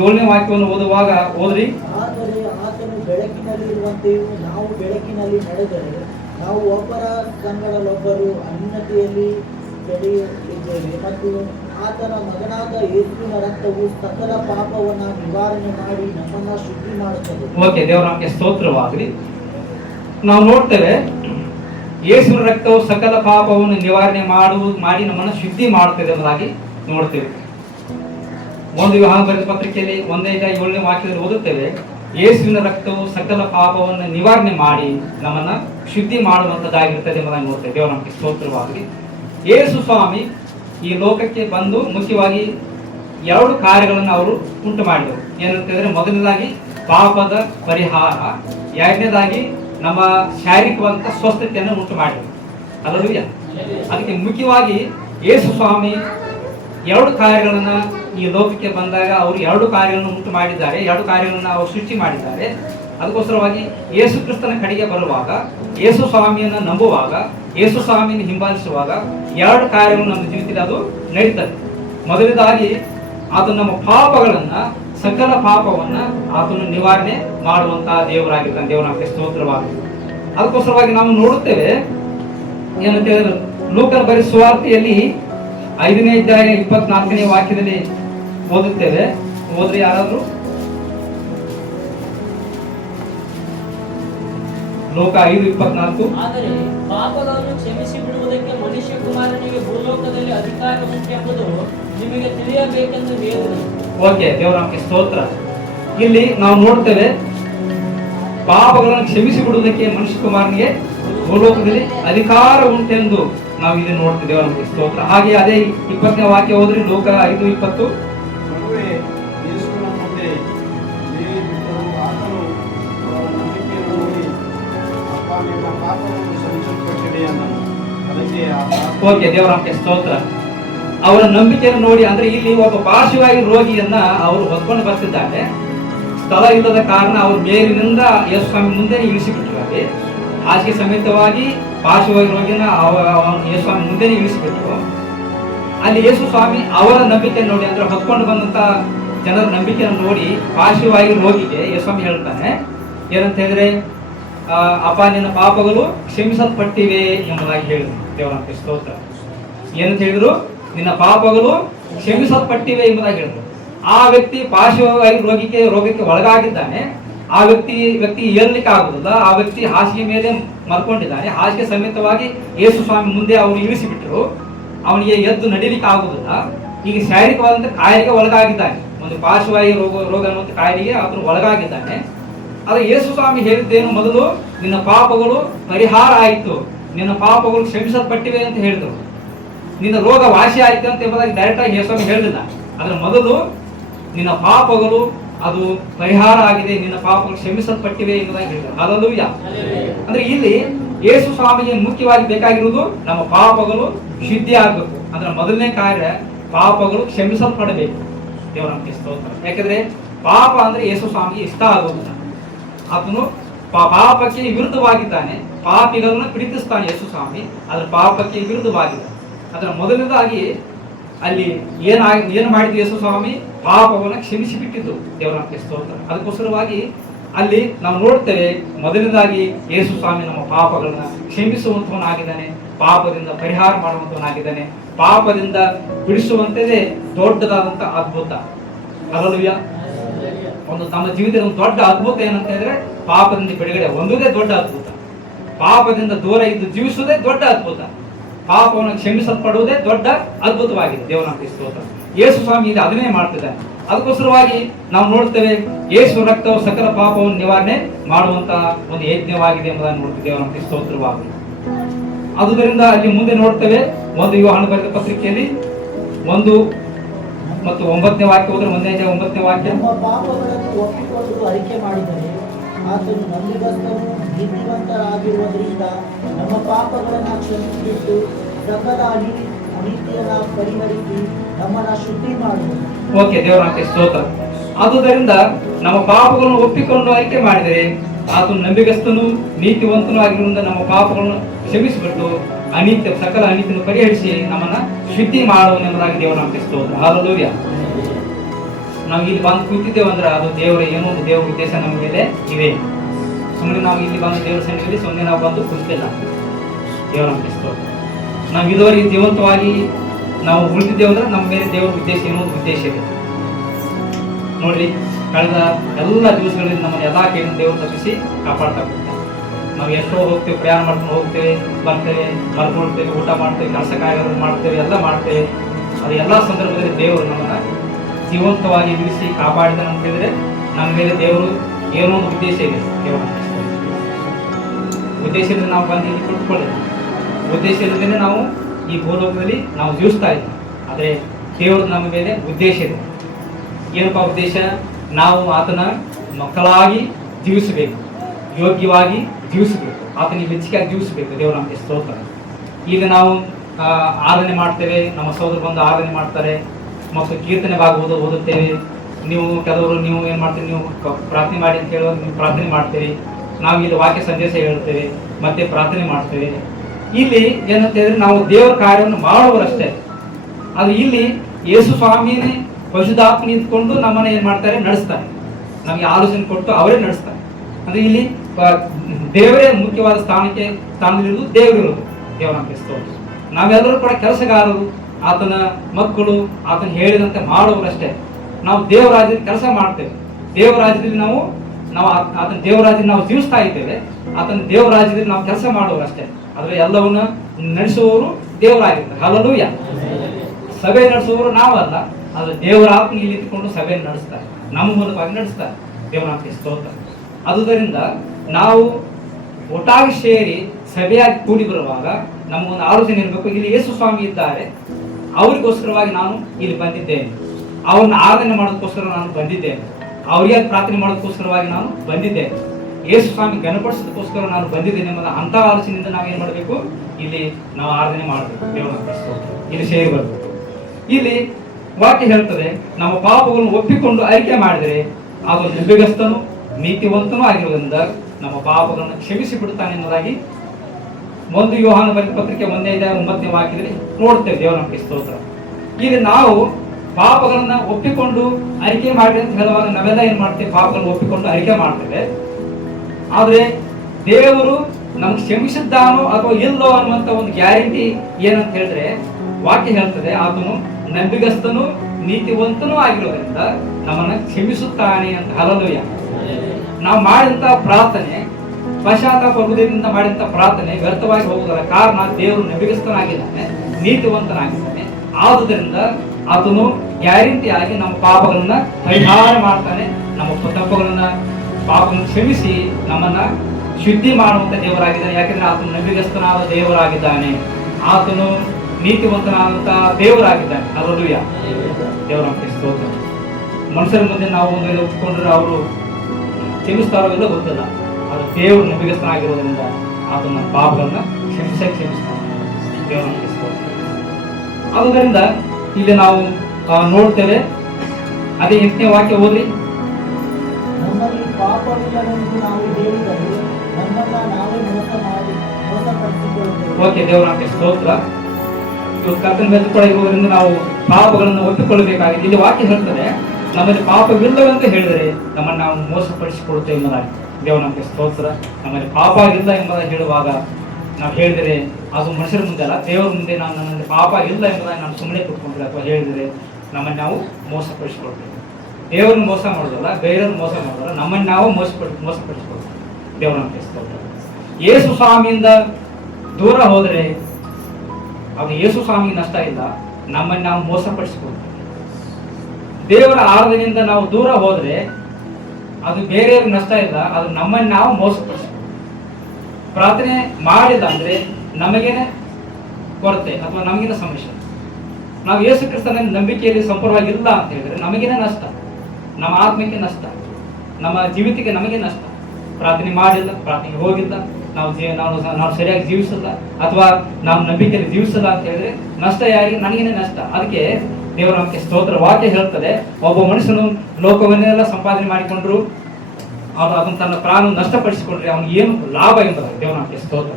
7ನೇ ವಾಕ್ಯವನ್ನು ಓದುವಾಗ ಓದ್ರಿ. ಆದರೆ ಆತನು ಬೆಳಕಿನಲ್ಲಿರುವಂತೆಯೂ ನಾವು ಬೆಳಕಿನಲ್ಲಿ ನಡೆದರೆ ನಾವು ಒಬ್ಬರ ಸಂಗಡಲೊಬ್ಬರು ಅನ್ಯತೆಯಲ್ಲಿ ಬೆಳೆಯುತ್ತಿದ್ದೇವೆ, ಮತ್ತು ಆತನ ಮಗನಾದ ಯೇಸುವಿನ ರಕ್ತವು ಸಕಲ ಪಾಪವನ್ನ ನಿವಾರಣೆ ಮಾಡಿ ನಮ್ಮನ್ನ ಶುದ್ಧಿ ಮಾಡುತ್ತದೆ. ಓಕೆ, ದೇವರ ನಾಮಕ್ಕೆ ಸ್ತೋತ್ರವಾಗಲಿ. ನಾವು ನೋಡ್ತೇವೆ, ಯೇಸುವಿನ ರಕ್ತವು ಸಕಲ ಪಾಪವನ್ನು ನಿವಾರಣೆ ಮಾಡಿ ನಮ್ಮನ್ನು ಶುದ್ಧಿ ಮಾಡುತ್ತದೆ ಎಂಬುದಾಗಿ ನೋಡ್ತೇವೆ. ಒಂದು ಯೋಹಾನ ಬರೆದ ಪತ್ರಿಕೆಯಲ್ಲಿ 1ನೇ ಅಧ್ಯಾಯ 7ನೇ ವಾಕ್ಯದಲ್ಲಿ ಓದುತ್ತೇವೆ, ಯೇಸುವಿನ ರಕ್ತವು ಸಕಲ ಪಾಪವನ್ನು ನಿವಾರಣೆ ಮಾಡಿ ನಮ್ಮನ್ನ ಶುದ್ಧಿ ಮಾಡುವಂತದ್ದಾಗಿರುತ್ತದೆ ಎಂಬುದಾಗಿ ನೋಡ್ತೇವೆ. ದೇವರ ನಾಮಕ್ಕೆ ಸ್ತೋತ್ರವಾಗಲಿ. ಯೇಸು ಸ್ವಾಮಿ ಈ ಲೋಕಕ್ಕೆ ಬಂದು ಮುಖ್ಯವಾಗಿ 2 ಕಾರ್ಯಗಳನ್ನು ಅವರು ಉಂಟು ಮಾಡಿದರು. ಏನಂತ ಹೇಳಿದ್ರೆ, ಮೊದಲನೇದಾಗಿ ಪಾಪದ ಪರಿಹಾರ, 2ನೇದಾಗಿ ನಮ್ಮ ಶಾರೀರಿಕವಾದಂತಹ ಸ್ವಸ್ಥತೆಯನ್ನು ಉಂಟು ಮಾಡಿದರು. ಹಲ್ಲೆಲೂಯಾ. ಅದಕ್ಕೆ ಮುಖ್ಯವಾಗಿ ಯೇಸು ಸ್ವಾಮಿ 2 ಕಾರ್ಯಗಳನ್ನ ಈ ಲೋಕಕ್ಕೆ ಬಂದಾಗ ಅವರು 2 ಕಾರ್ಯಗಳನ್ನು ಉಂಟು ಮಾಡಿದ್ದಾರೆ, 2 ಕಾರ್ಯಗಳನ್ನು ಅವರು ಸೃಷ್ಟಿ ಮಾಡಿದ್ದಾರೆ. ಅದಕ್ಕೋಸ್ಕರವಾಗಿ ಯೇಸು ಕ್ರಿಸ್ತನ ಕಡೆಗೆ ಬರುವಾಗ, ಯೇಸು ಸ್ವಾಮಿಯನ್ನ ನಂಬುವಾಗ, ಯೇಸು ಸ್ವಾಮಿಯನ್ನು ಹಿಂಬಾಲಿಸುವಾಗ 2 ಕಾರ್ಯಗಳು ನಮ್ಮ ಜೀವಿತದಲ್ಲಿ ಅದು ನಡೀತದೆ. ಮೊದಲನೇದಾಗಿ ಆತನು ನಮ್ಮ ಪಾಪಗಳನ್ನ, ಸಕಲ ಪಾಪವನ್ನ ಆತನು ನಿವಾರಣೆ ಮಾಡುವಂತಹ ದೇವರಾಗಿರ್ತಾನೆ. ದೇವರ ನಾಮಕ್ಕೆ ಸ್ತೋತ್ರವಾಗಲಿ. ಅದಕ್ಕೋಸ್ಕರವಾಗಿ ನಾವು ನೋಡುತ್ತೇವೆ, ಏನಂತ ಹೇಳಿದ್ರೆ, ಲೂಕನ ಬರೆದ ಸುವಾರ್ತೆಯಲ್ಲಿ 5ನೇ ಅಧ್ಯಾಯ 24ನೇ ವಾಕ್ಯದಲ್ಲಿ ಓದುತ್ತೇವೆ. ಓದ್ರಿ ಯಾರಾದ್ರೂ. ಲೋಕ 5:24. ಆದರೆ ಪಾಪಗಳನ್ನು ಕ್ಷಮಿಸಿ ಬಿಡುವುದಕ್ಕೆ ಮನುಷ್ಯ ಕುಮಾರನಿಗೆ ಭೂಲೋಕದಲ್ಲಿ ಅಧಿಕಾರ ಉಂಟೆಂಬುದು ನಿಮಗೆ ತಿಳಿಯಬೇಕೆಂದು ಹೇಳಿದನು. ಓಕೆ, ದೇವರ ನಾಮಕ್ಕೆ ಸ್ತೋತ್ರ. ಇಲ್ಲಿ ನಾವು ನೋಡ್ತೇವೆ, ಪಾಪಗಳನ್ನು ಕ್ಷಮಿಸಿ ಬಿಡುವುದಕ್ಕೆ ಮನುಷ್ಯ ಕುಮಾರನಿಗೆ ಭೂಲೋಕದಲ್ಲಿ ಅಧಿಕಾರ ಉಂಟೆಂದು ನಾವು ಇಲ್ಲಿ ನೋಡ್ತೇವೆ. ದೇವರ ನಾಮಕ್ಕೆ ಸ್ತೋತ್ರ. ಹಾಗೆ ಅದೇ 20ನೇ ವಾಕ್ಯ ಹೋದ್ರಿ, ಲೋಕ 5:20. ಓಕೆ, ದೇವರ ನಾಮಕ್ಕೆ ಸ್ತೋತ್ರ. ಅವರ ನಂಬಿಕೆಯನ್ನು ನೋಡಿ, ಅಂದ್ರೆ ಇಲ್ಲಿ ಒಬ್ಬ ಪಾರ್ಶ್ವವಾಯು ರೋಗಿಯನ್ನ ಅವರು ಹೊತ್ಕೊಂಡು ಬರ್ತಿದ್ದಾರೆ. ಸ್ಥಳ ಇಲ್ಲದ ಕಾರಣ ಅವರು ಮೇಲಿನಿಂದ ಯೇಸು ಸ್ವಾಮಿ ಮುಂದೆ ಇಳಿಸಿಬಿಟ್ಟಿದ್ದಾರೆ. ಹಾಸಿಗೆ ಸಮೇತವಾಗಿ ಪಾರ್ಶ್ವವಾಯು ರೋಗಿಯನ್ನ ಯೇಸು ಸ್ವಾಮಿ ಮುಂದೆ ಇಳಿಸಿಬಿಟ್ರು. ಅಲ್ಲಿ ಯೇಸು ಸ್ವಾಮಿ ಅವರ ನಂಬಿಕೆಯನ್ನು ನೋಡಿ, ಅಂದ್ರೆ ಹೊತ್ಕೊಂಡು ಬಂದಂತ ಜನರ ನಂಬಿಕೆಯನ್ನು ನೋಡಿ ಪಾರ್ಶ್ವವಾಯು ರೋಗಿಗೆ ಯೇಸು ಸ್ವಾಮಿ ಹೇಳ್ತಾನೆ, ಏನಂತ ಹೇಳಿದ್ರೆ, ಅಪ್ಪ ನಿನ್ನ ಪಾಪಗಳು ಕ್ಷಮಿಸಲ್ಪಟ್ಟಿವೆ ಎಂಬುದಾಗಿ ಹೇಳಿದ್ರು. ದೇವರ ನಾಮಕ್ಕೆ ಸ್ತೋತ್ರ. ಏನಂತ ಹೇಳಿದ್ರು? ನಿನ್ನ ಪಾಪಗಳು ಕ್ಷಮಿಸಲ್ಪಟ್ಟಿವೆ ಎಂಬುದಾಗಿ ಹೇಳಿದ್ರು. ಆ ವ್ಯಕ್ತಿ ಪಾರ್ಶ್ವವಾಯು ರೋಗಕ್ಕೆ ಒಳಗಾಗಿದ್ದಾನೆ. ಆ ವ್ಯಕ್ತಿ ಏರ್ಲಿಕ್ಕೆ ಆಗುದಿಲ್ಲ. ಆ ವ್ಯಕ್ತಿ ಹಾಸಿಗೆ ಮೇಲೆ ಮಲ್ಕೊಂಡಿದ್ದಾನೆ. ಹಾಸಿಗೆ ಸಮೇತವಾಗಿ ಯೇಸು ಸ್ವಾಮಿ ಮುಂದೆ ಅವರು ಇಳಿಸಿಬಿಟ್ರು. ಅವನಿಗೆ ಎದ್ದು ನಡಿಲಿಕ್ಕೆ ಆಗುದಿಲ್ಲ. ಈಗ ಶಾರೀರಿಕವಾದಂತಹ ಕಾಯಿಲೆಗೆ ಒಳಗಾಗಿದ್ದಾನೆ. ಒಂದು ಪಾರ್ಶ್ವವಾಯು ರೋಗ ಅನ್ನುವಂಥ ಕಾಯಿಲೆಗೆ ಆತನು ಒಳಗಾಗಿದ್ದಾನೆ. ಆದ್ರೆ ಯೇಸು ಸ್ವಾಮಿ ಹೇಳಿದ್ದೇನು? ಮೊದಲು ನಿನ್ನ ಪಾಪಗಳು ಪರಿಹಾರ ಆಯಿತು, ನಿನ್ನ ಪಾಪಗಳು ಕ್ಷಮಿಸಲ್ಪಟ್ಟಿವೆ ಅಂತ ಹೇಳಿದ್ರು. ನಿನ್ನ ರೋಗ ವಾಸಿ ಆಯ್ತು ಅಂತ ಎಂಬುದಾಗಿ ಡೈರೆಕ್ಟ್ ಆಗಿ ಯೇಸು ಸ್ವಾಮಿ ಹೇಳಿಲ್ಲ. ಅದ್ರ ಮೊದಲು ನಿನ್ನ ಪಾಪಗಳು ಅದು ಪರಿಹಾರ ಆಗಿದೆ, ನಿನ್ನ ಪಾಪಗಳು ಕ್ಷಮಿಸಲ್ಪಟ್ಟಿವೆ ಎಂಬುದಾಗಿ ಹೇಳಿದರು. ಹಲ್ಲೆಲೂಯಾ. ಅಂದ್ರೆ ಇಲ್ಲಿ ಯೇಸು ಸ್ವಾಮಿಗೆ ಮುಖ್ಯವಾಗಿ ಬೇಕಾಗಿರುವುದು ನಮ್ಮ ಪಾಪಗಳು ಶುದ್ಧಿ ಆಗ್ಬೇಕು. ಅಂದ್ರೆ ಮೊದಲನೇ ಕಾರ್ಯ ಪಾಪಗಳು ಕ್ಷಮಿಸಲ್ಪಡಬೇಕು. ದೇವರ ಸ್ತೋತ್ರ. ಯಾಕಂದ್ರೆ ಪಾಪ ಅಂದ್ರೆ ಯೇಸು ಸ್ವಾಮಿಗೆ ಇಷ್ಟ ಆಗುವುದಿಲ್ಲ. ಆತನು ಪಾಪಕ್ಕೆ ವಿರುದ್ಧವಾಗಿದ್ದಾನೆ, ಪಾಪಿಗಳನ್ನು ಪ್ರೀತಿಸ್ತಾನೆ ಯೇಸು ಸ್ವಾಮಿ. ಅದ್ರ ಪಾಪಕ್ಕೆ ವಿರುದ್ಧವಾಗಿದೆ. ಅದರ ಮೊದಲನೇದಾಗಿ ಅಲ್ಲಿ ಏನು ಮಾಡಿದ್ದು ಯೇಸು ಸ್ವಾಮಿ? ಪಾಪವನ್ನು ಕ್ಷಮಿಸಿ ಬಿಟ್ಟಿದ್ದು. ದೇವರ ಸ್ತೋತ್ರ. ಅದಕ್ಕೋಸ್ಕರವಾಗಿ ಅಲ್ಲಿ ನಾವು ನೋಡ್ತೇವೆ, ಮೊದಲನೇದಾಗಿ ಯೇಸು ಸ್ವಾಮಿ ನಮ್ಮ ಪಾಪಗಳನ್ನ ಕ್ಷಮಿಸುವಂತವನಾಗಿದ್ದಾನೆ, ಪಾಪದಿಂದ ಪರಿಹಾರ ಮಾಡುವಂತವನಾಗಿದ್ದಾನೆ, ಪಾಪದಿಂದ ಬಿಡಿಸುವಂತದೇ ದೊಡ್ಡದಾದಂತ ಅದ್ಭುತ. ಹಲ್ಲೆಲೂಯಾ. ಒಂದು ನಮ್ಮ ಜೀವಿತದ ಒಂದು ದೊಡ್ಡ ಅದ್ಭುತ ಏನಂತ ಹೇಳಿದ್ರೆ ಪಾಪದಿಂದ ಬಿಡುಗಡೆ ಒಂದೇ ದೊಡ್ಡ ಅದ್ಭುತ. ಪಾಪದಿಂದ ದೂರ ಇದ್ದು ಜೀವಿಸುವುದೇ ದೊಡ್ಡ ಅದ್ಭುತ. ಪಾಪವನ್ನು ಕ್ಷಮಿಸಲ್ಪಡುವುದೇ ದೊಡ್ಡ ಅದ್ಭುತವಾಗಿದೆ. ದೇವರ ಸ್ತೋತ್ರ. ಯೇಸು ಸ್ವಾಮಿ ಇಲ್ಲಿ ಅದನ್ನೇ ಮಾಡ್ತಿದ್ದಾನೆ. ಅದಕ್ಕೋಸ್ಕರವಾಗಿ ನಾವು ನೋಡ್ತೇವೆ, ಯೇಸು ರಕ್ತವು ಸಕಲ ಪಾಪವನ್ನು ನಿವಾರಣೆ ಮಾಡುವಂತಹ ಒಂದು ಯಜ್ಞವಾಗಿದೆ ಎಂಬುದನ್ನು ನೋಡ್ತೇವೆ. ದೇವರ ಸ್ತೋತ್ರವಾಗಲಿ. ಆದುದರಿಂದ ಅಲ್ಲಿ ಮುಂದೆ ನೋಡ್ತೇವೆ, 1 ಯೋಹಾನ ಬರೆದ ಪತ್ರಿಕೆಯಲ್ಲಿ 1 ಮತ್ತು 9ನೇ ವಾಕ್ಯ ಹೋದ್ರೆ 1ನೇ 9ನೇ ವಾಕ್ಯ. ನಮ್ಮ ಪಾಪಗಳನ್ನು ಒಪ್ಪಿಕೊಂಡು ಅರಿಕೆ ಮಾಡಿದರೆ ಆತನು ನಂಬಿಗಸ್ತನು ನೀತಿವಂತರಾಗಿರುವುದರಿಂದ ನಮ್ಮ ಪಾಪಗಳನ್ನು ಕ್ಷಮಿಸಿಬಿಟ್ಟು ಸಕಲ ಅನೀತಿಯನ್ನ ಪರಿಹರಿಸಿ ನಮ್ಮನ್ನ ಶುದ್ಧಿ ಮಾಡುವುದು. ಓಕೆ, ದೇವರ ಸ್ತೋತ್ರ. ಆದುದರಿಂದ ನಮ್ಮ ಪಾಪಗಳನ್ನು ಒಪ್ಪಿಕೊಂಡು ಅರಿಕೆ ಮಾಡಿದರೆ ಆತನು ನಂಬಿಗಸ್ತನು ನೀತಿವಂತನು ಆಗಿರುವುದರಿಂದ ನಮ್ಮ ಪಾಪಗಳನ್ನು ಕ್ಷಮಿಸಿಬಿಟ್ಟು ಸಕಲ ಅನೀತಿಯನ್ನು ಪರಿಹರಿಸಿ ನಮ್ಮನ್ನ ಶುದ್ಧಿ ಮಾಡುವನೆಂಬುದಾಗಿ ದೇವರ ಸ್ತೋತ್ರ. ಹಲ್ಲೆಲೂಯಾ. ನಾವು ಇಲ್ಲಿ ಬಂದು ಕೂತಿದ್ದೇವಂದ್ರೆ ಅದು ದೇವರ ಏನೋ ಒಂದು ದೇವರ ಉದ್ದೇಶ ನಮ್ಮ ಮೇಲೆ ಇವೆ. ಸುಮ್ಮನೆ ನಾವು ಇಲ್ಲಿ ಬಂದು ದೇವರ ಸನ್ನಿಧಿಯಲ್ಲಿ ಸುಮ್ಮನೆ ನಾವು ಬಂದು ಕೂತಿಲ್ಲ. ದೇವರ ಸ್ತೋತ್ರ. ನಾವು ಇದುವರೆಗೆ ಜೀವಂತವಾಗಿ ನಾವು ಉಳಿದಿದ್ದೇವಂದ್ರೆ ನಮ್ಮ ಮೇಲೆ ದೇವರ ಉದ್ದೇಶ ಏನೋ ಒಂದು ಉದ್ದೇಶ ಇದೆ. ನೋಡ್ರಿ, ಕಳೆದ ಎಲ್ಲ ದಿವಸಗಳಲ್ಲಿ ನಮ್ಮನ್ನು ಎಲ್ಲಾ ಕೈಯಿಂದ ದೇವರು ತಪ್ಪಿಸಿ ಕಾಪಾಡ್ತಾ ಹೋಗ್ತಾರೆ. ನಾವು ಎಷ್ಟೋ ಹೋಗ್ತೇವೆ, ಪ್ರಯಾಣ ಮಾಡ್ಕೊಂಡು ಹೋಗ್ತೇವೆ, ಬರ್ತೇವೆ, ಮಲ್ಕೊಳ್ತೇವೆ, ಊಟ ಮಾಡ್ತೇವೆ, ಕೆಲಸ ಕಾರ್ಯಗಳನ್ನು ಮಾಡ್ತೇವೆ, ಎಲ್ಲ ಮಾಡ್ತೇವೆ. ಅದು ಎಲ್ಲ ಸಂದರ್ಭದಲ್ಲಿ ದೇವರು ನಮ್ಮನ್ನ ಜೀವಂತವಾಗಿ ನಿಲ್ಲಿಸಿ ಕಾಪಾಡಿದ ಅಂತ ಹೇಳಿದ್ರೆ ನಮ್ಮ ಮೇಲೆ ದೇವರು ಏನೋ ಒಂದು ಉದ್ದೇಶ ಇದೆ. ದೇವರ ಉದ್ದೇಶದಿಂದ ನಾವು ಬಂದು ಇಲ್ಲಿ ಕುಳಿತುಕೊಳ್ಳಿಲ್ಲ. ಉದ್ದೇಶ ಇಲ್ಲದೇ ನಾವು ಈ ಭೂಲೋಕದಲ್ಲಿ ನಾವು ಜೀವಿಸ್ತಾ ಇದ್ದೀವಿ. ಆದರೆ ದೇವರು ನಮ್ಮ ಮೇಲೆ ಉದ್ದೇಶ ಇದೆ. ಏನಪ್ಪ ಉದ್ದೇಶ? ನಾವು ಆತನ ಮಕ್ಕಳಾಗಿ ಜೀವಿಸಬೇಕು, ಯೋಗ್ಯವಾಗಿ ಜೀವಿಸಬೇಕು, ಆತನಿಗೆ ಮೆಚ್ಚಿಗೆಯಾಗಿ ಜೀವಿಸಬೇಕು. ದೇವರ ನಮಗೆ ಸ್ತೋತ್ರ. ಈಗ ನಾವು ಆರಾಧನೆ ಮಾಡ್ತೇವೆ, ನಮ್ಮ ಸಹೋದರ ಬಂದು ಆರಾಧನೆ ಮಾಡ್ತಾರೆ, ಮತ್ತು ಕೀರ್ತನೆ ಭಾಗ ಓದುತ್ತೇವೆ. ನೀವು ಕೆಲವರು ನೀವು ಏನು ಮಾಡ್ತೀರಿ, ನೀವು ಪ್ರಾರ್ಥನೆ ಮಾಡಿ ಅಂತ ಹೇಳುವಾಗ ನೀವು ಪ್ರಾರ್ಥನೆ ಮಾಡ್ತೀರಿ. ನಾವು ಇಲ್ಲಿ ವಾಕ್ಯ ಸಂದೇಶ ಹೇಳ್ತೇವೆ, ಮತ್ತೆ ಪ್ರಾರ್ಥನೆ ಮಾಡ್ತೇವೆ. ಇಲ್ಲಿ ಏನಂತ ಹೇಳಿದ್ರೆ ನಾವು ದೇವರ ಕಾರ್ಯವನ್ನು ಮಾಡುವರಷ್ಟೇ. ಅದು ಇಲ್ಲಿ ಯೇಸು ಸ್ವಾಮಿನೇ ಪಶುಧಾತ್ಮ ನಿಂತ್ಕೊಂಡು ನಮ್ಮನ್ನ ಏನ್ ಮಾಡ್ತಾರೆ, ನಡೆಸ್ತಾರೆ. ನಮಗೆ ಆಲೋಚನೆ ಕೊಟ್ಟು ಅವರೇ ನಡೆಸ್ತಾರೆ. ಅಂದ್ರೆ ಇಲ್ಲಿ ದೇವರೇ ಮುಖ್ಯವಾದ ಸ್ಥಾನದಲ್ಲಿರುವುದು ದೇವರಿರುವುದು. ದೇವರ ಸ್ತೋತ್ರ. ನಾವೆಲ್ಲರೂ ಕೂಡ ಕೆಲಸಗಾರರು, ಆತನ ಮಕ್ಕಳು, ಆತನ ಹೇಳಿದಂತೆ ಮಾಡುವರಷ್ಟೇ. ನಾವು ದೇವರಾಜ್ಯದಲ್ಲಿ ಕೆಲಸ ಮಾಡ್ತೇವೆ. ದೇವರಾಜ್ಯದಲ್ಲಿ ನಾವು ಆತನ ದೇವರಾಜ್ಯದಲ್ಲಿ ನಾವು ಜೀವಿಸ್ತಾ ಇದ್ದೇವೆ. ಆತನ ದೇವರಾಜ್ಯದಲ್ಲಿ ನಾವು ಕೆಲಸ ಮಾಡುವರಷ್ಟೇ. ಆದ್ರೆ ಎಲ್ಲವನ್ನ ನಡೆಸುವವರು ದೇವರಾಗಿರ್ತಾರೆ. ಹಲ್ಲೆಲೂಯಾ. ಸಭೆ ನಡೆಸುವವರು ನಾವಲ್ಲ, ಅದು ದೇವರ ಆತ್ಮ ಇಲ್ಲಿ ಇಟ್ಕೊಂಡು ಸಭೆಯನ್ನು ನಡೆಸ್ತಾರೆ, ನಮ್ಮ ಮೂಲಕವಾಗಿ ನಡೆಸ್ತಾರೆ. ದೇವರ ಸ್ತೋತ್ರ. ಆದುದರಿಂದ ನಾವು ಒಟ್ಟಾಗಿ ಸೇರಿ ಸಭೆಯಾಗಿ ಕೂಡಿ ಬರುವಾಗ ನಮಗೊಂದು ಆಲೋಚನೆ ಇರಬೇಕು. ಇಲ್ಲಿ ಯೇಸು ಸ್ವಾಮಿ ಇದ್ದಾರೆ, ಅವರಿಗೋಸ್ಕರವಾಗಿ ನಾನು ಇಲ್ಲಿ ಬಂದಿದ್ದೇನೆ, ಅವ್ರನ್ನ ಆರಾಧನೆ ಮಾಡೋದಕ್ಕೋಸ್ಕರ ನಾನು ಬಂದಿದ್ದೇನೆ, ಅವರಿಗೆ ಪ್ರಾರ್ಥನೆ ಮಾಡೋದಕ್ಕೋಸ್ಕರವಾಗಿ ನಾನು ಬಂದಿದ್ದೇನೆ, ಯೇಸು ಸ್ವಾಮಿ ಘನಪಡಿಸೋದಕ್ಕೋಸ್ಕರ ನಾನು ಬಂದಿದ್ದೇನೆ ಎಂಬ ಅಂತ ಆಲೋಚನೆಯಿಂದ ನಾವೇನ್ ಮಾಡಬೇಕು, ಇಲ್ಲಿ ನಾವು ಆರಾಧನೆ ಮಾಡಬೇಕು. ದೇವರ ಸ್ತೋತ್ರ. ಇಲ್ಲಿ ಸೇರಿ ಬರಬೇಕು. ಇಲ್ಲಿ ವಾಕ್ಯ ಹೇಳ್ತದೆ, ನಮ್ಮ ಪಾಪಗಳನ್ನು ಒಪ್ಪಿಕೊಂಡು ಆಯ್ಕೆ ಮಾಡಿದರೆ ಅದು ನಂಬಿಗಸ್ತನು ನೀತಿವಂತನೂ ಆಗಿರುವುದರಿಂದ ನಮ್ಮ ಪಾಪಗಳನ್ನು ಕ್ಷಮಿಸಿ ಬಿಡುತ್ತಾನೆ ಎಂಬುದಾಗಿ 1 ಯೋಹಾನ ಬರೆದ ಪತ್ರಿಕೆ 1:9ನೇ ವಾಕ್ಯದಲ್ಲಿ ನೋಡ್ತೇವೆ. ದೇವರ ಸ್ತೋತ್ರ. ಈಗ ನಾವು ಪಾಪಗಳನ್ನ ಒಪ್ಪಿಕೊಂಡು ಅರಿಕೆ ಮಾಡಿ ಅಂತ ಹೇಳುವಾಗ ನಾವೆಲ್ಲ ಏನ್ ಮಾಡ್ತೇವೆ, ಪಾಪಗಳನ್ನು ಒಪ್ಪಿಕೊಂಡು ಅರಿಕೆ ಮಾಡ್ತೇವೆ. ಆದ್ರೆ ದೇವರು ನಮ್ಗೆ ಕ್ಷಮಿಸಿದ್ದಾನೋ ಅಥವಾ ಇಲ್ಲೋ ಅನ್ನುವಂತ ಒಂದು ಗ್ಯಾರಂಟಿ ಏನಂತ ಹೇಳಿದ್ರೆ ವಾಕ್ಯ ಹೇಳ್ತದೆ, ಆತನು ನಂಬಿಗಸ್ತನು ನೀತಿವಂತನೂ ಆಗಿರೋದ್ರಿಂದ ನಮ್ಮನ್ನ ಕ್ಷಮಿಸುತ್ತಾನೆ ಅಂತ. ಹಲ್ಲೆಲೂಯಾ. ನಾವು ಮಾಡಿದಂತ ಪ್ರಾರ್ಥನೆ, ಪಶ್ಚಾತ್ತಾಪ ಹೃದಯದಿಂದ ಮಾಡಿದಂತ ಪ್ರಾರ್ಥನೆ ವ್ಯರ್ಥವಾಗಿ ಹೋಗುವುದರ ಕಾರಣ ದೇವರು ನಂಬಿಗಸ್ತನಾಗಿದ್ದಾನೆ, ನೀತಿವಂತನಾಗಿದ್ದಾನೆ. ಆದುದರಿಂದ ಆತನು ಗ್ಯಾರಂಟಿಯಾಗಿ ನಮ್ಮ ಪಾಪಗಳನ್ನ ಪರಿಹಾರ ಮಾಡ್ತಾನೆ. ನಮ್ಮ ತಪ್ಪುಗಳನ್ನ ಪಾಪಗಳನ್ನು ಕ್ಷಮಿಸಿ ನಮ್ಮನ್ನ ಶುದ್ಧಿ ಮಾಡುವಂತ ದೇವರಾಗಿದ್ದಾನೆ. ಯಾಕೆಂದ್ರೆ ಆತನು ನಂಬಿಗಸ್ತನಾದ ದೇವರಾಗಿದ್ದಾನೆ, ಆತನು ನೀತಿವಂತನಾದಂತಹ ದೇವರಾಗಿದ್ದಾನೆ. ಹಲ್ಲೆಲೂಯಾ. ದೇವರ ಸ್ತೋತ್ರ. ಮನುಷ್ಯರ ಮುಂದೆ ನಾವು ಒಂದು ವೇಳೆ ಒಪ್ಪಿಕೊಂಡ್ರೆ ಅವರು ಕ್ಷಮಿಸ್ತಾರೋ ಇಲ್ಲ ಗೊತ್ತಿಲ್ಲ. ಆದರೆ ದೇವರು ನಂಬಿಗಸ್ತನಾಗಿರೋದ್ರಿಂದ ಆತನ ನಮ್ಮ ಪಾಪಗಳನ್ನ ಕ್ಷಮಿಸ್ತಾನೆ. ದೇವರು ನಮಗೆ ಸ್ತೋತ್ರ. ಆದುದರಿಂದ ಇಲ್ಲಿ ನಾವು ನೋಡ್ತೇವೆ. ಅದೇ 8ನೇ ವಾಕ್ಯ ಓದ್ರಿ. ನಮ್ಮಲ್ಲಿ ಪಾಪವಿಲ್ಲವೆಂದು ನಾವು ಹೇಳಿದರೆ ನಮ್ಮನ್ನ ನಾವೇ ಮೋಸಪಡಿಸಿಕೊಳ್ಳುತ್ತೇವೆ. ಓಕೆ, ದೇವರು ನಮಗೆ ಸ್ತೋತ್ರ. ಇವತ್ತು ಕರ್ತನ ಮೆಚ್ಚುಕೊಳ್ಳ ಇರುವುದರಿಂದ ನಾವು ಪಾಪಗಳನ್ನು ಒಪ್ಪಿಕೊಳ್ಳಬೇಕಾಗಿದೆ. ಇಲ್ಲಿ ವಾಕ್ಯ ಹೇಳ್ತಾರೆ, ನಮ್ಮಲ್ಲಿ ಪಾಪವಿಲ್ಲವೆಂದು ಹೇಳಿದರೆ ನಮ್ಮನ್ನು ನಾವು ಮೋಸಪಡಿಸಿಕೊಳ್ಳುತ್ತೇವೆ ಎಂಬುದಾಗಿ. ದೇವರು ನಮಗೆ ಸ್ತೋತ್ರ. ನಮ್ಮಲ್ಲಿ ಪಾಪ ಇಲ್ಲ ಎಂಬುದಾಗಿ ಹೇಳುವಾಗ ನಾವು ಹೇಳಿದರೆ ಅದು ಮನುಷ್ಯರ ಮುಂದೆ ಅಲ್ಲ, ದೇವರ ಮುಂದೆ ನನ್ನಲ್ಲಿ ಪಾಪ ಇಲ್ಲ ಎಂಬುದಾಗಿ ನಾನು ಸುಮ್ಮನೆ ಕೂತ್ಕೊಂಡ್ರೆ ಅಥವಾ ಹೇಳಿದರೆ ನಮ್ಮನ್ನು ನಾವು ಮೋಸಪಡಿಸಿಕೊಳ್ತೇವೆ. ದೇವರನ್ನು ಮೋಸ ಮಾಡೋದಲ್ಲ, ಬೇರೆಯವ್ರನ್ನ ಮೋಸ ಮಾಡೋದಲ್ಲ, ನಮ್ಮನ್ನು ನಾವು ಮೋಸಪಡಿಸಿಕೊಳ್ತೇವೆ. ದೇವರು ನಮಗೆ ಸ್ತೋತ್ರ. ಯೇಸು ಸ್ವಾಮಿಯಿಂದ ದೂರ ಹೋದರೆ ಅದು ಯೇಸು ಸ್ವಾಮಿಗೆ ನಷ್ಟ ಇಲ್ಲ, ನಮ್ಮನ್ನು ನಾವು ಮೋಸಪಡಿಸಿಕೊಳ್ತೇವೆ. ದೇವರ ಆರಾಧನೆಯಿಂದ ನಾವು ದೂರ ಹೋದರೆ ಅದು ಬೇರೆಯವ್ರಿಗೆ ನಷ್ಟ ಇಲ್ಲ, ಅದು ನಮ್ಮನ್ನು ನಾವು ಮೋಸಪಡಿಸ್ತೀವಿ. ಪ್ರಾರ್ಥನೆ ಮಾಡಿಲ್ಲ ಅಂದ್ರೆ ನಮಗೇನೆ ಕೊರತೆ ಅಥವಾ ನಮಗೇನೆ ಸಮಸ್ಯೆ. ನಾವು ಯೇಸು ಕ್ರಿಸ್ತನ ನಂಬಿಕೆಯಲ್ಲಿ ಸಂಪೂರ್ಣವಾಗಿಲ್ಲ ಅಂತ ಹೇಳಿದ್ರೆ ನಮಗೇನೆ ನಷ್ಟ, ನಮ್ಮ ಆತ್ಮಕ್ಕೆ ನಷ್ಟ, ನಮ್ಮ ಜೀವಿತಕ್ಕೆ ನಮಗೆ ನಷ್ಟ. ಪ್ರಾರ್ಥನೆ ಮಾಡಿಲ್ಲ, ಪ್ರಾರ್ಥನೆಗೆ ಹೋಗಿಲ್ಲ, ನಾವು ಸರಿಯಾಗಿ ಜೀವಿಸಲ್ಲ ಅಥವಾ ನಾವು ನಂಬಿಕೆಯಲ್ಲಿ ಜೀವಿಸಲ್ಲ ಅಂತ ಹೇಳಿದ್ರೆ ನಷ್ಟ ಯಾರಿಗೆ? ನನಗೇನೆ ನಷ್ಟ. ಅದಕ್ಕೆ ದೇವರ ನಮಗೆ ಸ್ತೋತ್ರ. ವಾಕ್ಯ ಹೇಳ್ತದೆ, ಒಬ್ಬ ಮನುಷ್ಯನು ಲೋಕವನ್ನೆಲ್ಲ ಸಂಪಾದನೆ ಮಾಡಿಕೊಂಡ್ರು ಅದನ್ನು ತನ್ನ ಪ್ರಾಣ ನಷ್ಟಪಡಿಸಿಕೊಂಡ್ರೆ ಅವನಿಗೆ ಏನು ಲಾಭ ಎಂಬುದಾಗಿ. ದೇವರ ನಮಗೆ ಸ್ತೋತ್ರ.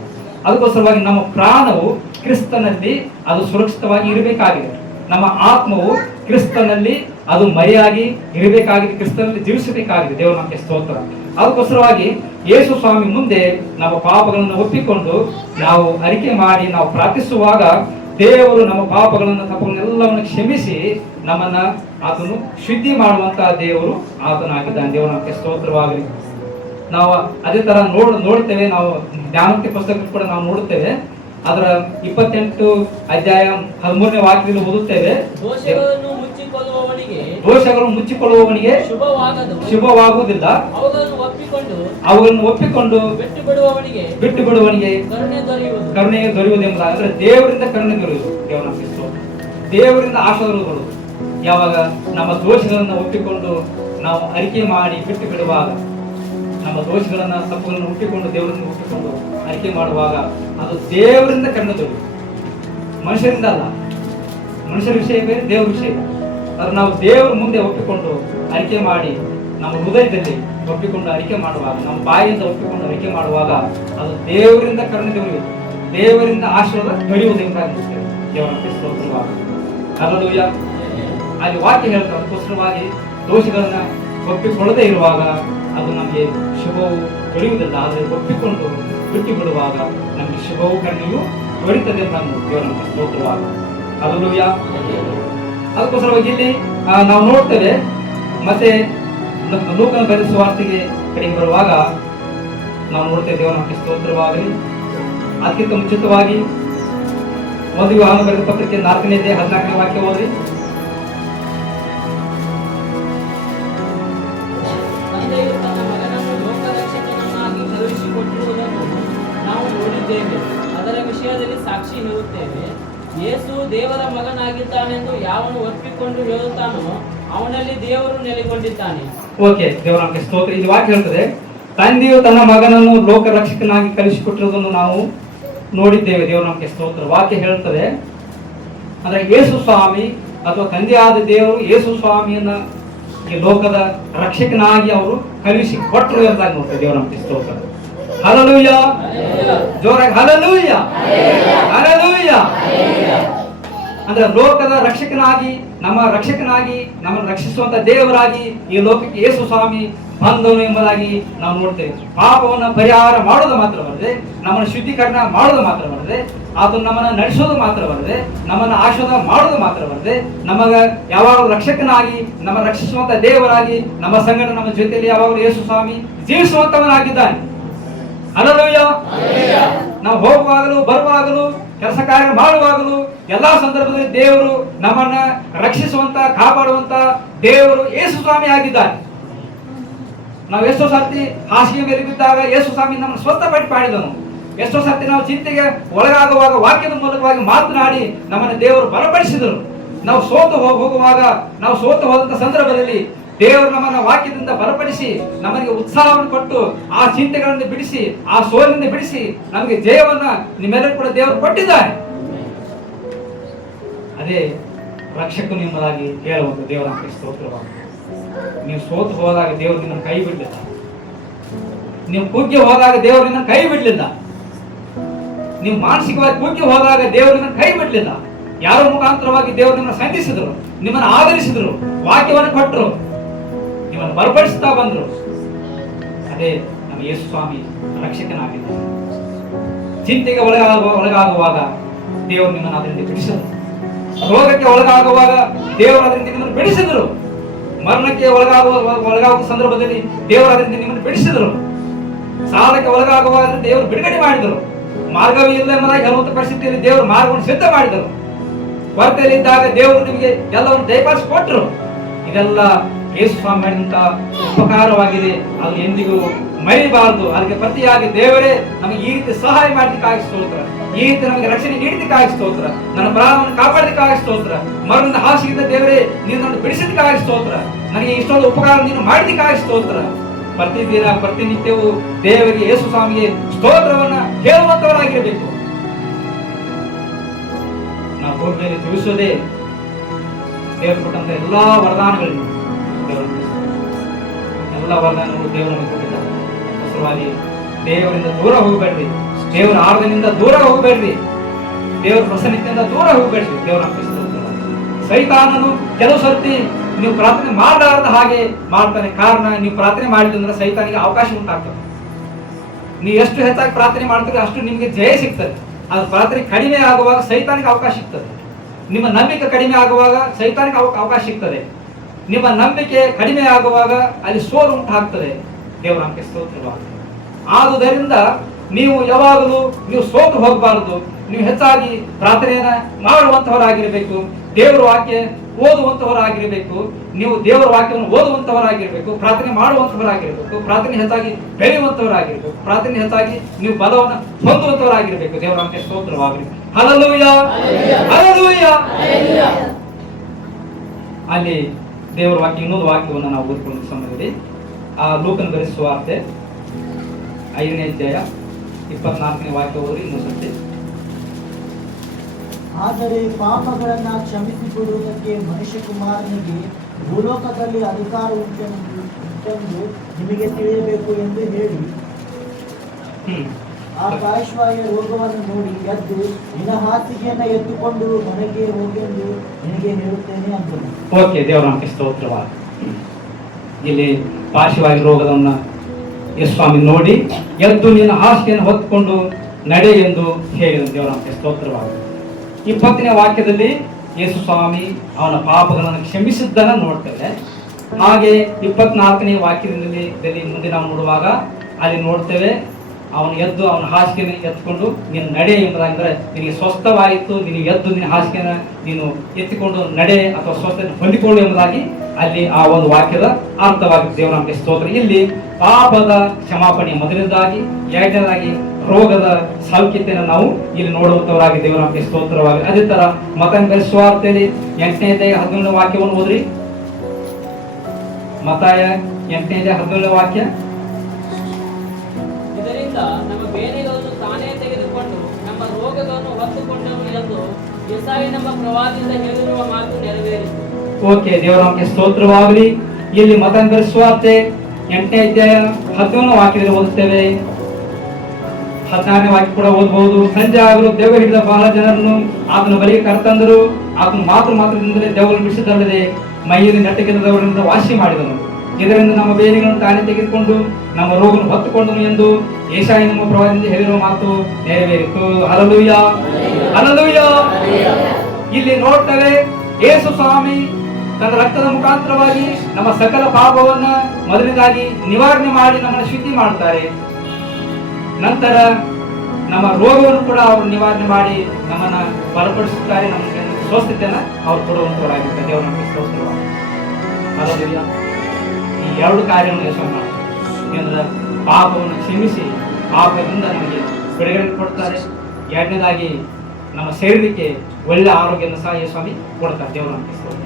ಅದಕ್ಕೋಸ್ಕರವಾಗಿ ನಮ್ಮ ಪ್ರಾಣವು ಕ್ರಿಸ್ತನಲ್ಲಿ ಅದು ಸುರಕ್ಷಿತವಾಗಿ ಇರಬೇಕಾಗಿದೆ. ನಮ್ಮ ಆತ್ಮವು ಕ್ರಿಸ್ತನಲ್ಲಿ ಅದು ಮರೆಯಾಗಿ ಇರಬೇಕಾಗಿದೆ, ಕ್ರಿಸ್ತನಲ್ಲಿ ಜೀವಿಸಬೇಕಾಗಿದೆ. ದೇವರು ನಮಗೆ ಸ್ತೋತ್ರ. ಅದಕ್ಕೋಸ್ಕರವಾಗಿ ಯೇಸು ಸ್ವಾಮಿ ಮುಂದೆ ನಮ್ಮ ಪಾಪಗಳನ್ನು ಒಪ್ಪಿಕೊಂಡು ನಾವು ಅರಿಕೆ ಮಾಡಿ ನಾವು ಪ್ರಾರ್ಥಿಸುವಾಗ ದೇವರು ನಮ್ಮ ಪಾಪಗಳನ್ನು ತಪ್ಪನ್ನೆಲ್ಲವನ್ನು ಕ್ಷಮಿಸಿ ನಮ್ಮನ್ನ ಆತನು ಶುದ್ಧಿ ಮಾಡುವಂತಹ ದೇವರು ಆತನಾಗಿದ್ದಾನೆ. ದೇವರು ನಮಗೆ ಸ್ತೋತ್ರವಾಗಲಿ. ನಾವು ಅದೇ ತರ ನೋಡ್ತೇವೆ. ನಾವು ಜ್ಞಾನೋಕ್ತಿ ಪುಸ್ತಕ ಕೂಡ ನಾವು ನೋಡುತ್ತೇವೆ. ಅದರ 28 ಅಧ್ಯಾಯ 13ನೇ ವಾಕ್ಯದಲ್ಲಿ ಓದುತ್ತೇವೆ, ದೋಷಗಳನ್ನು ಮುಚ್ಚಿಕೊಳ್ಳುವವನಿಗೆ ಶುಭವಾಗುವುದಿಲ್ಲ, ಅವುಗಳನ್ನು ಒಪ್ಪಿಕೊಂಡು ಬಿಟ್ಟು ಬಿಡುವವನಿಗೆ ಕರುಣೆ ದೊರೆಯುವುದೆಂಬುದಾಗಿ. ಅಂದ್ರೆ ದೇವರಿಂದ ಕರುಣೆ ದೊರೆಯುವುದು. ದೇವರ ನಮಗೆ ಸ್ತೋತ್ರ. ದೇವರಿಂದ ಆಶೀರ್ವಾದಗಳು ಯಾವಾಗ ನಮ್ಮ ದೋಷಗಳನ್ನು ಒಪ್ಪಿಕೊಂಡು ನಾವು ಅರಿಕೆ ಮಾಡಿ ಬಿಟ್ಟು ಬಿಡುವಾಗ, ನಮ್ಮ ದೋಷಗಳನ್ನ ತಪ್ಪುಗಳನ್ನು ಒಪ್ಪಿಕೊಂಡು ದೇವರನ್ನು ಒಪ್ಪಿಕೊಂಡು ಅರಿಕೆ ಮಾಡುವಾಗ ಅದು ದೇವರಿಂದ ಕರುಣೆ ದೊರೆಯುವುದು, ಮನುಷ್ಯರಿಂದ ಅಲ್ಲ. ಮನುಷ್ಯರ ವಿಷಯ ಬೇರೆ, ದೇವರ ವಿಷಯ ಬೇರೆ. ಆದ್ರೆ ನಾವು ದೇವರ ಮುಂದೆ ಒಪ್ಪಿಕೊಂಡು ಅರಿಕೆ ಮಾಡಿ ನಮ್ಮ ಹೃದಯದಲ್ಲಿ ಒಪ್ಪಿಕೊಂಡು ಅರಿಕೆ ಮಾಡುವಾಗ, ನಮ್ಮ ಬಾಯಿಯಿಂದ ಒಪ್ಪಿಕೊಂಡು ಅರಿಕೆ ಮಾಡುವಾಗ ಅದು ದೇವರಿಂದ ಕರುಣೆ ದೊರೆಯುವುದು, ದೇವರಿಂದ ಆಶೀರ್ವಾದ ದೊರೆಯುವುದೆಂಬುದಾಗಿ ದೇವರ ಸ್ತೋತ್ರವಾಗ. ಹಲ್ಲೆಲೂಯಾ. ಅಲ್ಲಿ ವಾಕ್ಯ ಹೇಳ್ತಾರೆ, ಅದಕ್ಕೋಸ್ಕರವಾಗಿ ದೋಷಗಳನ್ನ ಒಪ್ಪಿಕೊಳ್ಳದೆ ಇರುವಾಗ ಅದು ನಮಗೆ ಶುಭವು ದೊರೆಯುವುದಿಲ್ಲ. ಆದರೆ ಒಪ್ಪಿಕೊಂಡು ಬಿಟ್ಟು ಬಿಡುವಾಗ ನಮಗೆ ಶುಭವು ಕರುಣೆಯು ದೊರೆಯುತ್ತದೆ ಅಂತ ದೇವರ ನಮಗೆ ಸ್ತೋತ್ರವಾಗ. ಹಲ್ಲೆಲೂಯಾ. ಅದಕ್ಕೋಸ್ಕರವಾಗಿ ಇಲ್ಲಿ ನಾವು ನೋಡ್ತೇವೆ. ಮತ್ತೆ ಲೂಕನ ಬರೆದ ಸುವಾರ್ತೆಗೆ ಕಡೆಗೆ ಬರುವಾಗ ನಾವು ನೋಡ್ತೇವೆ. ದೇವರ ನಮಗೆ ಸ್ತೋತ್ರವಾಗಲಿ. ಅದಕ್ಕಿಂತ ಮುಂಚಿತವಾಗಿ ಒಂದು ಯೋಹಾನ ಬರೆದ ಪತ್ರಿಕೆ 4ನೇ ಅಧ್ಯಾಯ 14ನೇ ವಾಕ್ಯ ಓದ್ರಿ. ತಂದೆಯು ತನ್ನ ಮಗನನ್ನು ಲೋಕರಕ್ಷಕನನ್ನಾಗಿ ಕಳುಹಿಸಿಕೊಟ್ಟಿರುವುದನ್ನು ನಾವು ನೋಡಿದ್ದೇವೆ, ಅದರ ವಿಷಯದಲ್ಲಿ ಸಾಕ್ಷಿ ಹೇಳುತ್ತೇವೆ. ಯೇಸು ದೇವರ ಮಗನಾಗಿದ್ದಾನೆಂದು ಯಾವನು ಒಪ್ಪಿಕೊಂಡು ಹೇಳುತ್ತಾನೋ ಅವನಲ್ಲಿ ದೇವರು ನೆಲೆಗೊಂಡಿದ್ದಾನೆ. ಓಕೆ, ದೇವರ ನಮಗೆ ಸ್ತೋತ್ರ. ಇಲ್ಲಿ ವಾಕ್ಯ ಹೇಳ್ತದೆ, ತಂದೆಯು ತನ್ನ ಮಗನನ್ನು ಲೋಕ ರಕ್ಷಕನಾಗಿ ಕಳಿಸಿಕೊಟ್ಟಿರುವುದನ್ನು ನಾವು ನೋಡಿದ್ದೇವೆ. ದೇವರು ನಮಗೆ ಸ್ತೋತ್ರ. ವಾಕ್ಯ ಹೇಳ್ತದೆ ಅಂದ್ರೆ ಯೇಸು ಸ್ವಾಮಿ ಅಥವಾ ತಂದೆಯಾದ ದೇವರು ಯೇಸು ಸ್ವಾಮಿಯನ್ನ ಈ ಲೋಕದ ರಕ್ಷಕನಾಗಿ ಅವರು ಕಳುಹಿಸಿ ಕೊಟ್ಟರು ಅಂತ ನೋಡ್ತೇವೆ. ದೇವರ ನಮಗೆ ಸ್ತೋತ್ರ. ಹಲ್ಲೆಲೂಯಾ. ಜೋರಾಗಿ ಹಲ್ಲೆಲೂಯಾ, ಹಲ್ಲೆಲೂಯಾ. ಅಂದ್ರೆ ಲೋಕದ ರಕ್ಷಕನಾಗಿ ನಮ್ಮನ್ನು ರಕ್ಷಿಸುವಂತ ದೇವರಾಗಿ ಈ ಲೋಕಕ್ಕೆ ಯೇಸು ಸ್ವಾಮಿ ಬಂದವನು ಎಂಬುದಾಗಿ ನಾವು ನೋಡ್ತೇವೆ. ಪಾಪವನ್ನು ಪರಿಹಾರ ಮಾಡೋದು ಮಾತ್ರವಲ್ಲದೆ, ನಮ್ಮನ್ನು ಶುದ್ಧೀಕರಣ ಮಾಡೋದು ಮಾತ್ರವಲ್ಲದೆ, ಆತನು ನಮ್ಮನ್ನು ನಡೆಸೋದು ಮಾತ್ರವಲ್ಲದೆ, ನಮ್ಮನ್ನು ಆಶೀರ್ವಾದ ಮಾಡೋದು ಮಾತ್ರವಲ್ಲದೆ, ನಮಗ ಯಾವಾಗಲೂ ರಕ್ಷಕನಾಗಿ ನಮ್ಮ ರಕ್ಷಿಸುವಂತ ದೇವರಾಗಿ ನಮ್ಮ ಸಂಗಡ ನಮ್ಮ ಜೊತೆಯಲ್ಲಿ ಯಾವಾಗಲೂ ಯೇಸು ಸ್ವಾಮಿ ಜೀವಿಸುವಂತವನಾಗಿದ್ದಾನೆ. ಹಲ್ಲೆಲೂಯಾ. ನಾವು ಹೋಗುವಾಗಲೂ ಬರುವಾಗಲೂ ಕೆಲಸ ಕಾರ್ಯ ಮಾಡುವಾಗಲೂ ಎಲ್ಲಾ ಸಂದರ್ಭದಲ್ಲಿ ದೇವರು ನಮ್ಮನ್ನ ರಕ್ಷಿಸುವಂತ ಕಾಪಾಡುವಂತ ದೇವರು ಯೇಸು ಸ್ವಾಮಿ ಆಗಿದ್ದಾನೆ. ನಾವು ಎಷ್ಟೋ ಸರ್ತಿ ಹಾಸಿಗೆ ಮೇಲೆ ಬಿದ್ದಾಗ ಯೇಸು ಸ್ವಾಮಿ ನಮ್ಮನ್ನು ಸ್ವಸ್ಥಪಟ್ಟು ಮಾಡಿದನು. ಎಷ್ಟೋ ಸರ್ತಿ ನಾವು ಚಿಂತೆಗೆ ಒಳಗಾಗುವಾಗ ವಾಕ್ಯದ ಮೂಲಕವಾಗಿ ಮಾತನಾಡಿ ನಮ್ಮನ್ನು ದೇವರು ಬಲಪಡಿಸಿದರು. ನಾವು ಸೋತು ಹೋಗುವಾಗ, ನಾವು ಸೋತು ಹೋದಂತ ಸಂದರ್ಭದಲ್ಲಿ ದೇವರು ನಮ್ಮನ್ನ ವಾಕ್ಯದಿಂದ ಬಲಪಡಿಸಿ ನಮಗೆ ಉತ್ಸಾಹವನ್ನು ಕೊಟ್ಟು ಆ ಚಿಂತೆಗಳನ್ನು ಬಿಡಿಸಿ ಆ ಸೋಲಿನಿಂದ ಬಿಡಿಸಿ ನಮಗೆ ಜಯವನ್ನ ನಿಮ್ಮೆಲ್ಲರೂ ಕೂಡ ದೇವರು ಕೊಟ್ಟಿದ್ದಾರೆ. ಅದೇ ರಕ್ಷಕನು ನಿಮ್ಮದಾಗಿ ಹೇಳುವುದು ದೇವರ ಸ್ತೋತ್ರವಾಗಿ. ನೀವು ಸೋತು ಹೋದಾಗ ದೇವರು ನಿಮ್ಮನ್ನು ಕೈ ಬಿಡಲಿಲ್ಲ. ನೀವು ಕುಗ್ಗಿ ಹೋದಾಗ ದೇವರು ನಿಮ್ಮನ್ನು ಕೈ ಬಿಡಲಿಲ್ಲ. ನೀವು ಮಾನಸಿಕವಾಗಿ ಕುಗ್ಗಿ ಹೋದಾಗ ದೇವರು ನಿಮ್ಮನ್ನು ಕೈ ಬಿಡಲಿಲ್ಲ. ಯಾರೋ ಮುಖಾಂತರವಾಗಿ ದೇವರು ನಿಮ್ಮನ್ನು ಸಂಧಿಸಿದ್ರು, ನಿಮ್ಮನ್ನು ಆದರಿಸಿದ್ರು, ವಾಕ್ಯವನ್ನು ಕೊಟ್ಟರು, ನಿಮ್ಮನ್ನು ಬಲಪಡಿಸ್ತಾ ಬಂದ್ರು. ಅದೇ ನಮ್ಮ ಯೇಸು ಸ್ವಾಮಿ ರಕ್ಷಕನಾಗಿದ್ದರು. ಚಿಂತೆಗೆ ಒಳಗಾಗುವಾಗ ದೇವರು ನಿಮ್ಮನ್ನು ಅದರಿಂದ ಬಿಡಿಸಿದ್ರು. ರೋಗಕ್ಕೆ ಒಳಗಾಗುವಾಗ ದೇವರು ಅದರಿಂದ ನಿಮ್ಮನ್ನು ಬಿಡಿಸಿದ್ರು. ಮರಣಕ್ಕೆ ಒಳಗಾಗುವ ಸಂದರ್ಭದಲ್ಲಿ ದೇವರು ಅದರಿಂದ ನಿಮ್ಮನ್ನು ಬಿಡಿಸಿದ್ರು. ಸಾಲಕ್ಕೆ ಒಳಗಾಗುವಾಗ ದೇವರು ಬಿಡುಗಡೆ ಮಾಡಿದರು. ಮಾರ್ಗವೇ ಇಲ್ಲ ಎಂಬುದಾಗಿ ಹೇಳುವಂತ ಪರಿಸ್ಥಿತಿಯಲ್ಲಿ ದೇವರು ಮಾರ್ಗವನ್ನು ಸಿದ್ಧ ಮಾಡಿದರು. ಕೊರತೆಯಲ್ಲಿದ್ದಾಗ ದೇವರು ನಿಮಗೆ ಎಲ್ಲವನ್ನು ದಯಪಾಲಿಸಿಕೊಟ್ರು. ಇದೆಲ್ಲ ಯೇಸು ಸ್ವಾಮಿ ಮಾಡಿದಂತ ಉಪಕಾರವಾಗಿದೆ. ಅದು ಎಂದಿಗೂ ಮರಿಬಾರದು. ಅದಕ್ಕೆ ಪ್ರತಿಯಾಗಿ ದೇವರೇ ನಮಗೆ ಈ ರೀತಿ ಸಹಾಯ ಮಾಡಲಿಕ್ಕಾಗಿ ಸ್ತೋತ್ರ, ಈ ರೀತಿ ನಮಗೆ ರಕ್ಷಣೆ ನೀಡಲಿಕ್ಕಾಗಿ ಸ್ತೋತ್ರ, ನನ್ನ ಪ್ರಾಣವನ್ನು ಕಾಪಾಡಲಿಕ್ಕಾಗಿ ಸ್ತೋತ್ರ, ಮರಣದ ಹಾಸಿಗೆಯಿಂದ ದೇವರೇ ನೀನು ನನ್ನ ಬಿಡಿಸಲಿಕ್ಕಾಗಿ ಸ್ತೋತ್ರ, ನನಗೆ ಇಷ್ಟೊಂದು ಉಪಕಾರ ನೀನು ಮಾಡಲಿಕ್ಕಾಗಿ ಸ್ತೋತ್ರ. ಪ್ರತಿದಿನ ಪ್ರತಿನಿತ್ಯವೂ ದೇವರಿಗೆ ಯೇಸು ಸ್ವಾಮಿಗೆ ಸ್ತೋತ್ರವನ್ನ ಹೇಳುವಂತವರಾಗಿರಬೇಕು. ನಾವು ಭೂಮಿಯಲ್ಲಿ ಜೀವಿಸೋದೇ ದೇವರು ಕೊಟ್ಟಂತ ಎಲ್ಲಾ ವರದಾನಗಳಿಂದ. ಎಲ್ಲ ವರದಾನಗಳು ದೇವರನ್ನು ಕೊಟ್ಟಿದ್ದಾರೆ. ಸಲುವಾಗಿ ದೇವರಿಂದ ದೂರ ಹೋಗಬೇಡ್ರಿ, ದೇವರ ಆರಾಧನೆಯಿಂದ ದೂರ ಹೋಗಬೇಡ್ರಿ, ದೇವರ ಪ್ರಸನ್ನತೆಯಿಂದ ದೂರ ಹೋಗಬೇಡ್ರಿ. ದೇವರ ಸೈತಾನನು ಕೆಲವು ಸರ್ತಿ ನೀವು ಪ್ರಾರ್ಥನೆ ಮಾಡಲಾರದ ಹಾಗೆ ಮಾಡ್ತಾನೆ. ಕಾರಣ ನೀವು ಪ್ರಾರ್ಥನೆ ಮಾಡಿದ್ರೆ ಸೈತಾನಿಗೆ ಅವಕಾಶ ಉಂಟಾಗ್ತದೆ. ನೀವು ಎಷ್ಟು ಹೆಚ್ಚಾಗಿ ಪ್ರಾರ್ಥನೆ ಮಾಡ್ತೀರಿ ಅಷ್ಟು ನಿಮಗೆ ಜಯ ಸಿಗ್ತದೆ. ಅದು ಪ್ರಾರ್ಥನೆ ಕಡಿಮೆ ಆಗುವಾಗ ಸೈತಾನಿಗೆ ಅವಕಾಶ ಸಿಗ್ತದೆ. ನಿಮ್ಮ ನಂಬಿಕೆ ಕಡಿಮೆ ಆಗುವಾಗ ಸೈತಾನಿಗೆ ಅವಕಾಶ ಸಿಗ್ತದೆ. ನಿಮ್ಮ ನಂಬಿಕೆ ಕಡಿಮೆ ಆಗುವಾಗ ಅಲ್ಲಿ ಸೋಲು ಉಂಟಾಗ್ತದೆ. ದೇವರ ನಮಗೆ ಸ್ತೋತ್ರವಾಗಲಿ. ಆದುದರಿಂದ ನೀವು ಯಾವಾಗಲೂ ನೀವು ಸೋತು ಹೋಗಬಾರದು. ನೀವು ಹೆಚ್ಚಾಗಿ ಪ್ರಾರ್ಥನೆಯನ್ನ ಮಾಡುವಂತವರಾಗಿರಬೇಕು. ದೇವರ ವಾಕ್ಯ ಓದುವಂತವರಾಗಿರಬೇಕು. ನೀವು ದೇವರ ವಾಕ್ಯವನ್ನು ಓದುವಂತವರಾಗಿರಬೇಕು. ಪ್ರಾರ್ಥನೆ ಮಾಡುವಂತವರಾಗಿರಬೇಕು. ಪ್ರಾರ್ಥನೆ ಹೆಚ್ಚಾಗಿ ಬೆಳೆಯುವಂತವರಾಗಿರಬೇಕು. ಪ್ರಾರ್ಥನೆ ಹೆಚ್ಚಾಗಿ ನೀವು ಬಲವನ್ನು ಹೊಂದುವಂತವರಾಗಿರಬೇಕು. ದೇವರ ನಮಗೆ ಸ್ತೋತ್ರವಾಗಲಿ. Hallelujah, hallelujah. ಅಲ್ಲಿ ದೇವರ ವಾಕ್ಯ ಇನ್ನೊಂದು ವಾಕ್ಯವನ್ನು ನಾವು ಓದಿಕೊಳ್ಳುವ ಸಮಯದಲ್ಲಿ ಆ ಲೂಕನ ಬರೆದ ಸುವಾರ್ತೆ 5ನೇ ಅಧ್ಯಾಯ 24ನೇ ವಾಕ್ಯ ಓದಿ ಇನ್ನೊಂದ್ಸತಿ. ಆದರೆ ಪಾಪಗಳನ್ನ ಕ್ಷಮಿಸಿಕೊಡುವುದಕ್ಕೆ ಮನುಷ್ಯ ಕುಮಾರನಿಗೆ ಭೂಲೋಕದಲ್ಲಿ ಅಧಿಕಾರ ಉಂಟೆಂದು ನಿಮಗೆ ತಿಳಿಯಬೇಕು ಎಂದು ಹೇಳಿ ಆ ಕಾಯಿಷ್ವಾಯ ರೋಗವನ್ನು ನೋಡಿ ಎದ್ದು ನಿನ್ನ ಹಾಸಿಗೆಯನ್ನ ಎತ್ತುಕೊಂಡು ಮನೆಗೆ ಹೋಗೆಂದು ನಿನಗೆ ಹೇಳುತ್ತೇನೆ ಅಂತನು. ಓಕೆ, ದೇವರ ನಮಗೆ ಸ್ತೋತ್ರವಾದ. ಇಲ್ಲಿ ಪಾರ್ಶ್ವವಾಗಿ ರೋಗದವನ್ನ ಯೇಸು ಸ್ವಾಮಿ ನೋಡಿ ಎದ್ದು ನಿನ್ನ ಹಾಸಿಗೆಯನ್ನು ಹೊತ್ತುಕೊಂಡು ನಡೆ ಎಂದು ಹೇಳಿದ. ದೇವರ ನಮಗೆ ಸ್ತೋತ್ರವಾದ. 20ನೇ ವಾಕ್ಯದಲ್ಲಿ ಯೇಸು ಸ್ವಾಮಿ ಅವನ ಪಾಪಗಳನ್ನು ಕ್ಷಮಿಸಿದ್ದನ್ನು ನೋಡ್ತೇವೆ. ಹಾಗೆ 24ನೇ ವಾಕ್ಯದಲ್ಲಿ ಮುಂದೆ ನಾವು ನೋಡುವಾಗ ಅಲ್ಲಿ ನೋಡ್ತೇವೆ ಅವನು ಎದ್ದು ಅವನ ಹಾಸಿಗೆಯನ್ನು ಎತ್ಕೊಂಡು ನೀನು ನಡೆ ಎಂಬುದಾಗಿದ್ರೆ ನಿನಗೆ ಸ್ವಸ್ಥವಾಯಿತು, ನೀನು ಎದ್ದು ನಿನ್ನ ಹಾಸಿಗೆಯನ್ನು ನೀನು ಎತ್ತಿಕೊಂಡು ನಡೆ ಅಥವಾ ಸ್ವಸ್ಥತೆ ಹೊಂದಿಕೊಳ್ಳು ಎಂಬುದಾಗಿ ಅಲ್ಲಿ ಆ ಒಂದು ವಾಕ್ಯದ ಅರ್ಥವಾಗಿ ದೇವರ ನಮಗೆ ಸ್ತೋತ್ರ. ಇಲ್ಲಿ ಪಾಪದ ಕ್ಷಮಾಪಣೆ ಮೊದಲನೇದಾಗಿ, ಎರಡನೇದಾಗಿ ರೋಗದ ಸೌಖ್ಯತೆಯನ್ನು ನಾವು ಇಲ್ಲಿ ನೋಡುವಂತವರಾಗಿ ದೇವರ ನಮಗೆ ಸ್ತೋತ್ರವಾಗಿ. ಅದೇ ತರ ಮತ್ತಾಯ ಸುವಾರ್ತೆಯಲ್ಲಿ 8ನೇ ಅಧ್ಯಾಯ 17ನೇ ವಾಕ್ಯವನ್ನು ಓದ್ರಿ. ಮತ್ತಾಯ 8ನೇ ಅಧ್ಯಾಯ 17ನೇ ವಾಕ್ಯ. ಇದರಿಂದ ನಮ್ಮ ಬೇನೆಗಳನ್ನು ತಾನೇ ತೆಗೆದುಕೊಂಡು ನಮ್ಮ ರೋಗಗಳನ್ನು ಹೊತ್ತುಕೊಂಡನು ಎಂದು ಯೆಶಾಯ ನಮ್ಮ ಪ್ರವಾದಿಯಿಂದ ಹೇಳಿರುವ ಮಾತು ನೆರವೇರಿತು. ಓಕೆ, ದೇವರ ನಮಗೆ ಸ್ತೋತ್ರವಾಗಲಿ. ಇಲ್ಲಿ ಮತ್ತಾಯ ಸುವಾರ್ತೆ 8ನೇ ಅಧ್ಯಾಯ 11ನೇ ವಾಕ್ಯದಲ್ಲಿ ಓದುತ್ತೇವೆ. 16ನೇ ವಾಕ್ಯ ಕೂಡ ಓದಬಹುದು. ಸಂಜೆ ಆಗಲು ದೆವ್ವ ಹಿಡಿದ ಬಹಳ ಜನರನ್ನು ಆತನ ಬಳಿಗೆ ಕರೆತಂದರು. ಆತನು ಮಾತ್ರದಿಂದಲೇ ದೆವ್ವವನ್ನು ಬಿಡಿಸಿದಲ್ಲದೆ ಮೈಯಲ್ಲಿ ನೆಟ್ಟಗೆಲ್ಲದವರಿಂದ ವಾಸಿ ಮಾಡಿದನು. ಇದರಿಂದ ನಮ್ಮ ಬೇನೆಗಳನ್ನು ತಾನೇ ತೆಗೆದುಕೊಂಡು ನಮ್ಮ ರೋಗವನ್ನು ಹೊತ್ತುಕೊಂಡನು ಎಂದು ಯೆಶಾಯ ನಮ್ಮ ಪ್ರವಾದಿಯಿಂದ ಹೇಳಿರುವ ಮಾತು ನೆರವೇರಿತು. Hallelujah, hallelujah. ಇಲ್ಲಿ ನೋಡ್ತೇವೆ ಯೇಸು ಸ್ವಾಮಿ ತನ್ನ ರಕ್ತದ ಮುಖಾಂತರವಾಗಿ ನಮ್ಮ ಸಕಲ ಪಾಪವನ್ನ ಮೊದಲಿಗಾಗಿ ನಿವಾರಣೆ ಮಾಡಿ ನಮ್ಮನ್ನು ಶುದ್ಧಿ ಮಾಡ್ತಾರೆ. ನಂತರ ನಮ್ಮ ರೋಗವನ್ನು ಕೂಡ ಅವರು ನಿವಾರಣೆ ಮಾಡಿ ನಮ್ಮನ್ನ ಬಲಪಡಿಸುತ್ತಾರೆ. ನಮಗೆ ಸ್ವಸ್ಥತೆಯನ್ನ ಅವ್ರು ಕೊಡುವಂತವರಾಗಿರ್ತಾರೆ. ದೇವರು ನಮಗೆ ಸ್ತೋತ್ರವಾಗಲಿ. ಹಲ್ಲೆಲೂಯಾ. ಈ ಎರಡು ಕಾರ್ಯವನ್ನು ಯೇಸು ಮಾಡ್ತಾರೆ. ಪಾಪವನ್ನು ಕ್ಷಮಿಸಿ ಪಾಪದಿಂದ ನಮಗೆ ಬಿಡುಗಡೆ ಕೊಡ್ತಾರೆ. ಎರಡನೇದಾಗಿ ನಮ್ಮ ಶರೀರಕ್ಕೆ ಒಳ್ಳೆ ಆರೋಗ್ಯವನ್ನು ಸಹ ಯೇಸು ಸ್ವಾಮಿ ಕೊಡ್ತಾರೆ. ದೇವರು ನಮಗೆ ಸ್ತೋತ್ರ.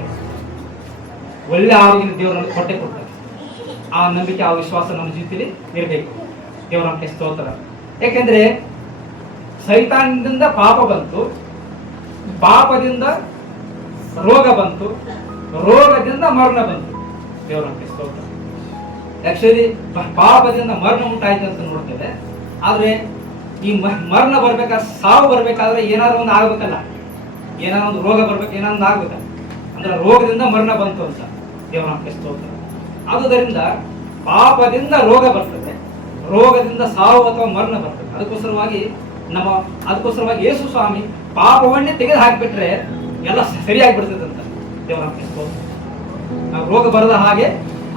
ಒಳ್ಳೆ ಆರೋಗ್ಯ ದೇವರು ನಮಗೆ ಕೊಡ್ತಾರೆ. ಆ ನಂಬಿಕೆ, ಆ ವಿಶ್ವಾಸ ನಮ್ಮ ಜೀವಿತದಲ್ಲಿ ಇರಬೇಕು. ದೇವರ ನಮಗೆ ಸ್ತೋತ್ರ. ಯಾಕೆಂದ್ರೆ ಸೈತಾನದಿಂದ ಪಾಪ ಬಂತು, ಪಾಪದಿಂದ ರೋಗ ಬಂತು, ರೋಗದಿಂದ ಮರಣ ಬಂತು. ದೇವರ ನಮಗೆ ಸ್ತೋತ್ರ. ಆಕ್ಚುಲಿ ಪಾಪದಿಂದ ಮರಣ ಉಂಟಾಯ್ತು ಅಂತ ನೋಡ್ತೇವೆ. ಆದ್ರೆ ಈ ಮರಣ ಬರ್ಬೇಕಾದ್ರೆ, ಸಾವು ಬರ್ಬೇಕಾದ್ರೆ ಏನಾದ್ರು ಒಂದು ಆಗ್ಬೇಕಲ್ಲ, ಏನಾದ್ರು ಒಂದು ರೋಗ ಬರ್ಬೇಕು, ಏನಾದ್ರು ಒಂದು ಆಗ್ಬೇಕಲ್ಲ. ಅಂದ್ರೆ ರೋಗದಿಂದ ಮರಣ ಬಂತು ಅಂತ ದೇವರ ನಮಗೆ ಸ್ತೋತ್ರ. ಆದುದರಿಂದ ಪಾಪದಿಂದ ರೋಗ ಬರ್ತದೆ, ರೋಗದಿಂದ ಸಾವು ಅಥವಾ ಮರಣ ಬರ್ತದೆ. ಅದಕ್ಕೋಸ್ಕರವಾಗಿ ಯೇಸು ಸ್ವಾಮಿ ಪಾಪವನ್ನೇ ತೆಗೆದು ಹಾಕಿಬಿಟ್ರೆ ಎಲ್ಲ ಸರಿಯಾಗಿ ಬಿಡ್ತದೆ ಅಂತ ದೇವರ ನಮಗೆ ಸ್ತೋತ್ರ. ನಾವು ರೋಗ ಬರದ ಹಾಗೆ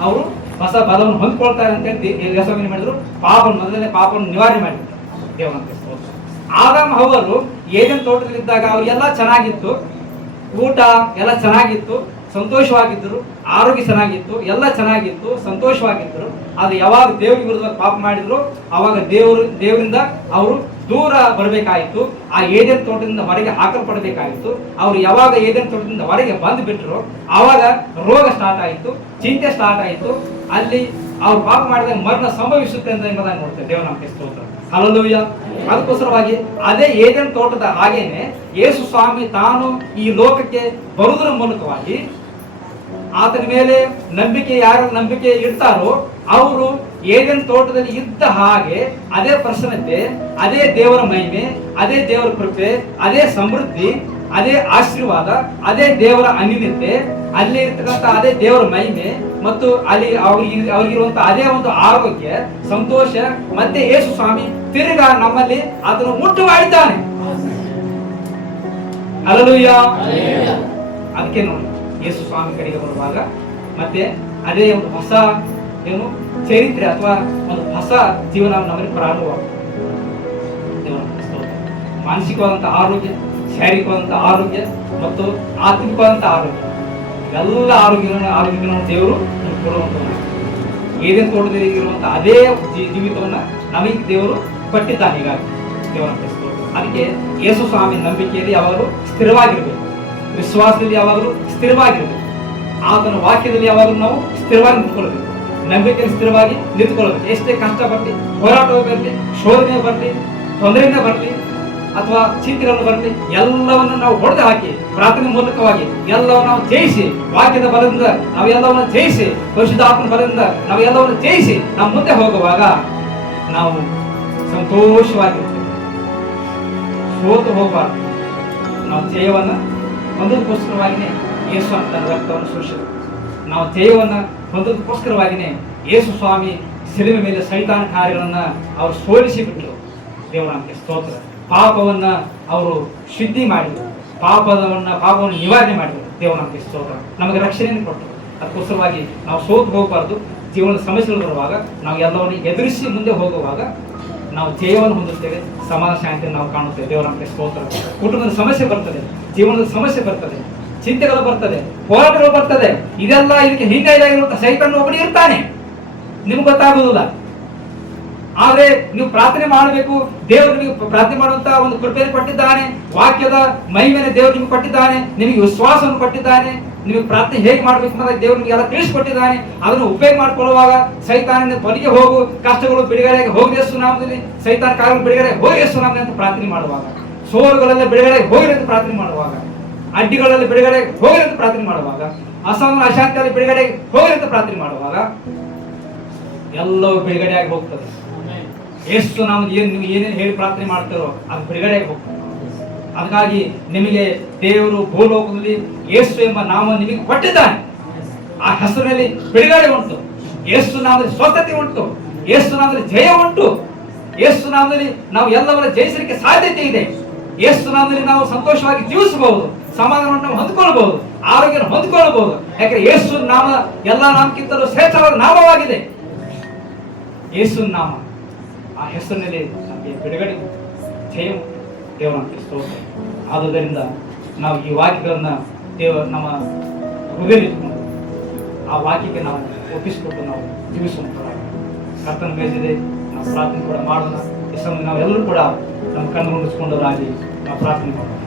ಅವರು ಹೊಸ ಬಲವನ್ನು ಹೊಂದ್ಕೊಳ್ತಾರೆ ಅಂತ ಹೇಳಿ ಯೇಸು ಮಾಡಿದ್ರು. ಮೊದಲನೇ ಪಾಪವನ್ನು ನಿವಾರಣೆ ಮಾಡಿದ್ರು. ದೇವರ ನಮಗೆ ಸ್ತೋತ್ರ. ಆದಾಮ ಹವ್ವರು ಏದೇನ್ ತೋಟದಲ್ಲಿದ್ದಾಗ ಅವ್ರಿಗೆಲ್ಲ ಚೆನ್ನಾಗಿತ್ತು, ಊಟ ಎಲ್ಲ ಚೆನ್ನಾಗಿತ್ತು, ಸಂತೋಷವಾಗಿದ್ದರು, ಆರೋಗ್ಯ ಚೆನ್ನಾಗಿತ್ತು, ಎಲ್ಲ ಚೆನ್ನಾಗಿತ್ತು, ಸಂತೋಷವಾಗಿದ್ದರು. ಅದು ಯಾವಾಗ ದೇವರಿಗೆ ವಿರುದ್ಧ ಪಾಪ ಮಾಡಿದ್ರು ಅವಾಗ ದೇವರಿಂದ ಅವರು ದೂರ ಬರಬೇಕಾಯಿತು. ಆ ಏದೇನ್ ತೋಟದಿಂದ ಹೊರಗೆ ಹಾಕಲ್ಪಡಬೇಕಾಯಿತು. ಅವರು ಯಾವಾಗ ಏದೇನ್ ತೋಟದಿಂದ ಹೊರಗೆ ಬಂದು ಬಿಟ್ಟರು ಆವಾಗ ರೋಗ ಸ್ಟಾರ್ಟ್ ಆಯಿತು, ಚಿಂತೆ ಸ್ಟಾರ್ಟ್ ಆಯಿತು. ಅಲ್ಲಿ ಅವ್ರು ಪಾಪ ಮಾಡಿದಾಗ ಮರಣ ಸಂಭವಿಸುತ್ತೆ ಅಂತ ಎಂಬುದಾಗಿ ನೋಡ್ತೇವೆ. ದೇವರ ನಮಗೆ ಸ್ತೋತ್ರ. ಹಲ್ಲೆಲೂಯ. ಅದಕ್ಕೋಸ್ಕರವಾಗಿ ಅದೇ ಏದೇನ್ ತೋಟದ ಹಾಗೇನೆ ಯೇಸು ಸ್ವಾಮಿ ತಾನು ಈ ಲೋಕಕ್ಕೆ ಬರುವುದರ ಮೂಲಕವಾಗಿ ಆತನ ಮೇಲೆ ಯಾರು ನಂಬಿಕೆ ಇಡ್ತಾರೋ ಅವರು ಏದೇನ್ ತೋಟದಲ್ಲಿ ಇದ್ದ ಹಾಗೆ ಅದೇ ಪ್ರಸನ್ನತೆ, ಅದೇ ದೇವರ ಮಹಿಮೆ, ಅದೇ ದೇವರ ಕೃಪೆ, ಅದೇ ಸಮೃದ್ಧಿ, ಅದೇ ಆಶೀರ್ವಾದ, ಅದೇ ದೇವರ ಅನ್ಯೋನ್ಯತೆ, ಅಲ್ಲಿ ಇರ್ತಕ್ಕಂಥ ಅದೇ ದೇವರ ಮಹಿಮೆ ಮತ್ತು ಅಲ್ಲಿ ಅವ್ರಿಗಿರುವಂತ ಅದೇ ಒಂದು ಆರೋಗ್ಯ, ಸಂತೋಷ ಮತ್ತೆ ಯೇಸು ಸ್ವಾಮಿ ತಿರುಗಾ ನಮ್ಮಲ್ಲಿ ಅದನ್ನು ಮುಟ್ಟು ಮಾಡಿದ್ದಾನೆ. ಹಲ್ಲೆಲೂಯಾ. ಅದಕ್ಕೆ ನೋಡಿ ಯೇಸು ಸ್ವಾಮಿ ಕಡೆಗೆ ಬರುವಾಗ ಮತ್ತೆ ಅದೇ ಒಂದು ಹೊಸ ಚರಿತ್ರೆ ಅಥವಾ ಒಂದು ಹೊಸ ಜೀವನ ನಮ್ಮಲ್ಲಿ ಪ್ರಾರಂಭವಾಗುತ್ತೆ. ಮಾನಸಿಕವಾದಂತ ಆರೋಗ್ಯ, ಶಾರೀರಿಕವಾದಂತ ಆರೋಗ್ಯ ಮತ್ತು ಆತ್ಮಿಕವಾದಂತ ಆರೋಗ್ಯ, ಎಲ್ಲ ಆರೋಗ್ಯಗಳನ್ನು ದೇವರು ಕೊಡುವಂತ ಏನೇನು ತೋಟದಲ್ಲಿ ಇರುವಂತ ಅದೇ ಜೀವಿತವನ್ನ ನಮಗೆ ದೇವರು ಕೊಟ್ಟಿದ್ದಾನೆ. ಹೀಗಾಗಿ ದೇವರ ಅದಕ್ಕೆ ಯೇಸು ಸ್ವಾಮಿ ನಂಬಿಕೆಯಲ್ಲಿ ಯಾವಾಗಲೂ ಸ್ಥಿರವಾಗಿರ್ಬೇಕು, ವಿಶ್ವಾಸದಲ್ಲಿ ಯಾವಾಗಲೂ ಸ್ಥಿರವಾಗಿರ್ಬೇಕು, ಆತನ ವಾಕ್ಯದಲ್ಲಿ ಯಾವಾಗಲೂ ನಾವು ಸ್ಥಿರವಾಗಿ ನಿಂತ್ಕೊಳ್ಬೇಕು, ನಂಬಿಕೆಯಲ್ಲಿ ಸ್ಥಿರವಾಗಿ ನಿಂತ್ಕೊಳ್ಬೇಕು. ಎಷ್ಟೇ ಕಷ್ಟ ಬರಲಿ, ಹೋರಾಟ ಬರಲಿ, ಶೋಧನೆ ಬರಲಿ, ತೊಂದರೆನೇ ಬರಲಿ ಅಥವಾ ಚಿಂತೆಗಳನ್ನು ಬರಲಿ, ಎಲ್ಲವನ್ನು ನಾವು ಹೊಡೆದು ಹಾಕಿ ಪ್ರಾರ್ಥನೆ ಮೂಲಕವಾಗಿ ಎಲ್ಲವನ್ನು ನಾವು ಜಯಿಸಿ, ವಾಕ್ಯದ ಬಲದಿಂದ ನಾವು ಎಲ್ಲವನ್ನು ಜಯಿಸಿ, ಪರಿಶುದ್ಧಾತ್ಮನ ಬಲದಿಂದ ನಾವು ಎಲ್ಲವನ್ನು ಜಯಿಸಿ ನಾವು ಮುಂದೆ ಹೋಗುವಾಗ ನಾವು ಸಂತೋಷವಾಗಿರ್ತೇವೆ. ಸೋತು ಹೋಗಬಾರ್ದು. ನಾವು ಜಯವನ್ನ ಹೊಂದೋದಕ್ಕೋಸ್ಕರವಾಗಿನೇ ಯೇಸು ಅಂತ ರಕ್ತವನ್ನು ಸುರಿಸಿದರು. ನಾವು ಜಯವನ್ನ ಹೊಂದೋದಕ್ಕೋಸ್ಕರವಾಗಿನೇ ಯೇಸು ಸ್ವಾಮಿ ಶಿಲುಬೆ ಮೇಲೆ ಸೈತಾನ ಕಾರ್ಯಗಳನ್ನ ಅವರು ಸೋಲಿಸಿ ಬಿಟ್ಟರು. ದೇವರ ಸ್ತೋತ್ರ. ಪಾಪವನ್ನ ಅವರು ಶುದ್ಧಿ ಮಾಡಿದರು, ಪಾಪವನ್ನು ನಿವಾರಣೆ ಮಾಡಿದರು. ದೇವರ ಸ್ತೋತ್ರ. ನಮಗೆ ರಕ್ಷಣೆಯನ್ನು ಕೊಟ್ಟರು. ಅದಕ್ಕೋಸ್ಕರವಾಗಿ ನಾವು ಸೋತು ಹೋಗಬಾರ್ದು. ಜೀವನದ ಸಮಸ್ಯೆಗಳು ಬರುವಾಗ ನಾವು ಎಲ್ಲವನ್ನು ಎದುರಿಸಿ ಮುಂದೆ ಹೋಗುವಾಗ ನಾವು ಜಯವನ್ನು ಹೊಂದುತ್ತೇವೆ, ಸಮಾನ ಶಾಂತಿಯನ್ನು ನಾವು ಕಾಣುತ್ತೇವೆ. ದೇವರ ಸ್ತೋತ್ರ. ಕುಟುಂಬದ ಸಮಸ್ಯೆ ಬರ್ತದೆ, ಜೀವನದ ಸಮಸ್ಯೆ ಬರ್ತದೆ, ಚಿಂತೆಗಳು ಬರ್ತದೆ, ಹೋರಾಟಗಳು ಬರ್ತದೆ. ಇದಕ್ಕೆ ಹಿನ್ನೆಲೆಯಾಗಿರುವಂತಹ ಸೈತಾನ ಒಬ್ಬನೇ ಇರ್ತಾನೆ, ನಿಮ್ಗೆ ಗೊತ್ತಾಗುವುದಿಲ್ಲ. ಆದ್ರೆ ನೀವು ಪ್ರಾರ್ಥನೆ ಮಾಡಬೇಕು. ದೇವರು ನೀವು ಪ್ರಾರ್ಥನೆ ಮಾಡುವಂತ ಒಂದು ಕೃಪೆಯನ್ನು ಕೊಟ್ಟಿದ್ದಾನೆ, ವಾಕ್ಯದ ಮಹಿಮೆಯನ್ನು ದೇವರು ನಿಮ್ಗೆ ಕೊಟ್ಟಿದ್ದಾನೆ, ನಿಮಗೆ ವಿಶ್ವಾಸವನ್ನು ಕೊಟ್ಟಿದ್ದಾನೆ, ನಿಮಗೆ ಪ್ರಾರ್ಥನೆ ಹೇಗೆ ಮಾಡ್ಬೇಕು ಅಂತ ದೇವರು ನಿಮಗೆ ಎಲ್ಲ ತಿಳಿಸಿಕೊಟ್ಟಿದ್ದಾನೆ. ಅದನ್ನು ಉಪಯೋಗ ಮಾಡಿಕೊಳ್ಳುವಾಗ ಸೈತಾನನ ತೊಲಗಿ ಹೋಗು, ಕಷ್ಟಗಳು ಬಿಡುಗಡೆಗೆ ಹೋಗಿ ಯೇಸು ನಾಮದಲ್ಲಿ, ಸೈತಾನ ಕಾರ್ಯಗಳು ಬಿಡುಗಡೆ ಹೋಗಿ ಯೇಸು ನಾಮದಲ್ಲಿ ಅಂತ ಪ್ರಾರ್ಥನೆ ಮಾಡುವಾಗ, ಸೋಲುಗಳೆಲ್ಲ ಬಿಡುಗಡೆ ಹೋಗಿ ಅಂತ ಪ್ರಾರ್ಥನೆ ಮಾಡುವಾಗ, ಅಡ್ಡಿಗಳಲ್ಲಿ ಬಿಡುಗಡೆ ಹೋಗಿ ಅಂತ ಪ್ರಾರ್ಥನೆ ಮಾಡುವಾಗ, ಅಸಮಾನ ಅಶಾಂತಿಯಲ್ಲಿ ಬಿಡುಗಡೆ ಹೋಗಿ ಅಂತ ಪ್ರಾರ್ಥನೆ ಮಾಡುವಾಗ ಎಲ್ಲವೂ ಬಿಡುಗಡೆಯಾಗಿ ಹೋಗ್ತದೆ. ಎಷ್ಟು ನಾವು ನೀವು ಏನೇನು ಹೇಳಿ ಪ್ರಾರ್ಥನೆ ಮಾಡ್ತಾರೋ ಅದು ಬಿಡುಗಡೆಯಾಗಿ ಹೋಗ್ತದೆ. ಅದಕ್ಕಾಗಿ ನಿಮಗೆ ದೇವರು ಭೂಲೋಕದಲ್ಲಿ ಯೇಸು ಎಂಬ ನಾಮ ನಿಮಗೆ ಕೊಟ್ಟಿದ್ದಾನೆ. ಆ ಹೆಸರಿನಲ್ಲಿ ಬಿಡುಗಡೆ ಉಂಟು, ಯೇಸು ನಾಮದಲ್ಲಿ ಸ್ವಸ್ಥತೆ ಉಂಟು, ಯೇಸು ನಾಮದಲ್ಲಿ ಜಯ ಉಂಟು, ಯೇಸು ನಾಮದಲ್ಲಿ ನಾವು ಎಲ್ಲವನ್ನ ಜಯಿಸಲಿಕ್ಕೆ ಸಾಧ್ಯತೆ ಇದೆ. ಯೇಸು ನಾಮದಲ್ಲಿ ನಾವು ಸಂತೋಷವಾಗಿ ಜೀವಿಸಬಹುದು, ಸಮಾಧಾನವನ್ನು ನಾವು ಹೊಂದ್ಕೊಳ್ಬಹುದು, ಆರೋಗ್ಯ ಹೊಂದ್ಕೊಳ್ಬಹುದು. ಯಾಕಂದ್ರೆ ಯೇಸು ನಾಮ ಎಲ್ಲ ನಾಮಕ್ಕಿಂತಲೂ ಶ್ರೇಷ್ಠವಾದ ನಾಮವಾಗಿದೆ. ಯೇಸು ನಾಮ, ಆ ಹೆಸರಿನಲ್ಲಿ ನಮಗೆ ಬಿಡುಗಡೆ, ಜಯ, ದೇವರ ಸ್ತೋತ್ರ. ಆದುದರಿಂದ ನಾವು ಈ ವಾಕ್ಯಗಳನ್ನ ನಮ್ಮ ಹೃದಯದಲ್ಲಿಟ್ಟುಕೊಂಡು ಆ ವಾಕ್ಯಕ್ಕೆ ನಾವು ಒಪ್ಪಿಸಿಕೊಟ್ಟು ನಾವು ಜೀವಿಸುವಂತ ಕರ್ತನ ಬೇಸಿದೆ. ನಾವು ಪ್ರಾರ್ಥನೆ ಕೂಡ ಮಾಡೋಣ. ಈ ಸಮಯ ನಾವೆಲ್ಲರೂ ಕೂಡ ನಮ್ಮ ಕಣ್ಣು ಮುಚ್ಚಿಕೊಂಡವರಾಗಿ ನಾವು ಪ್ರಾರ್ಥನೆ ಮಾಡೋಣ.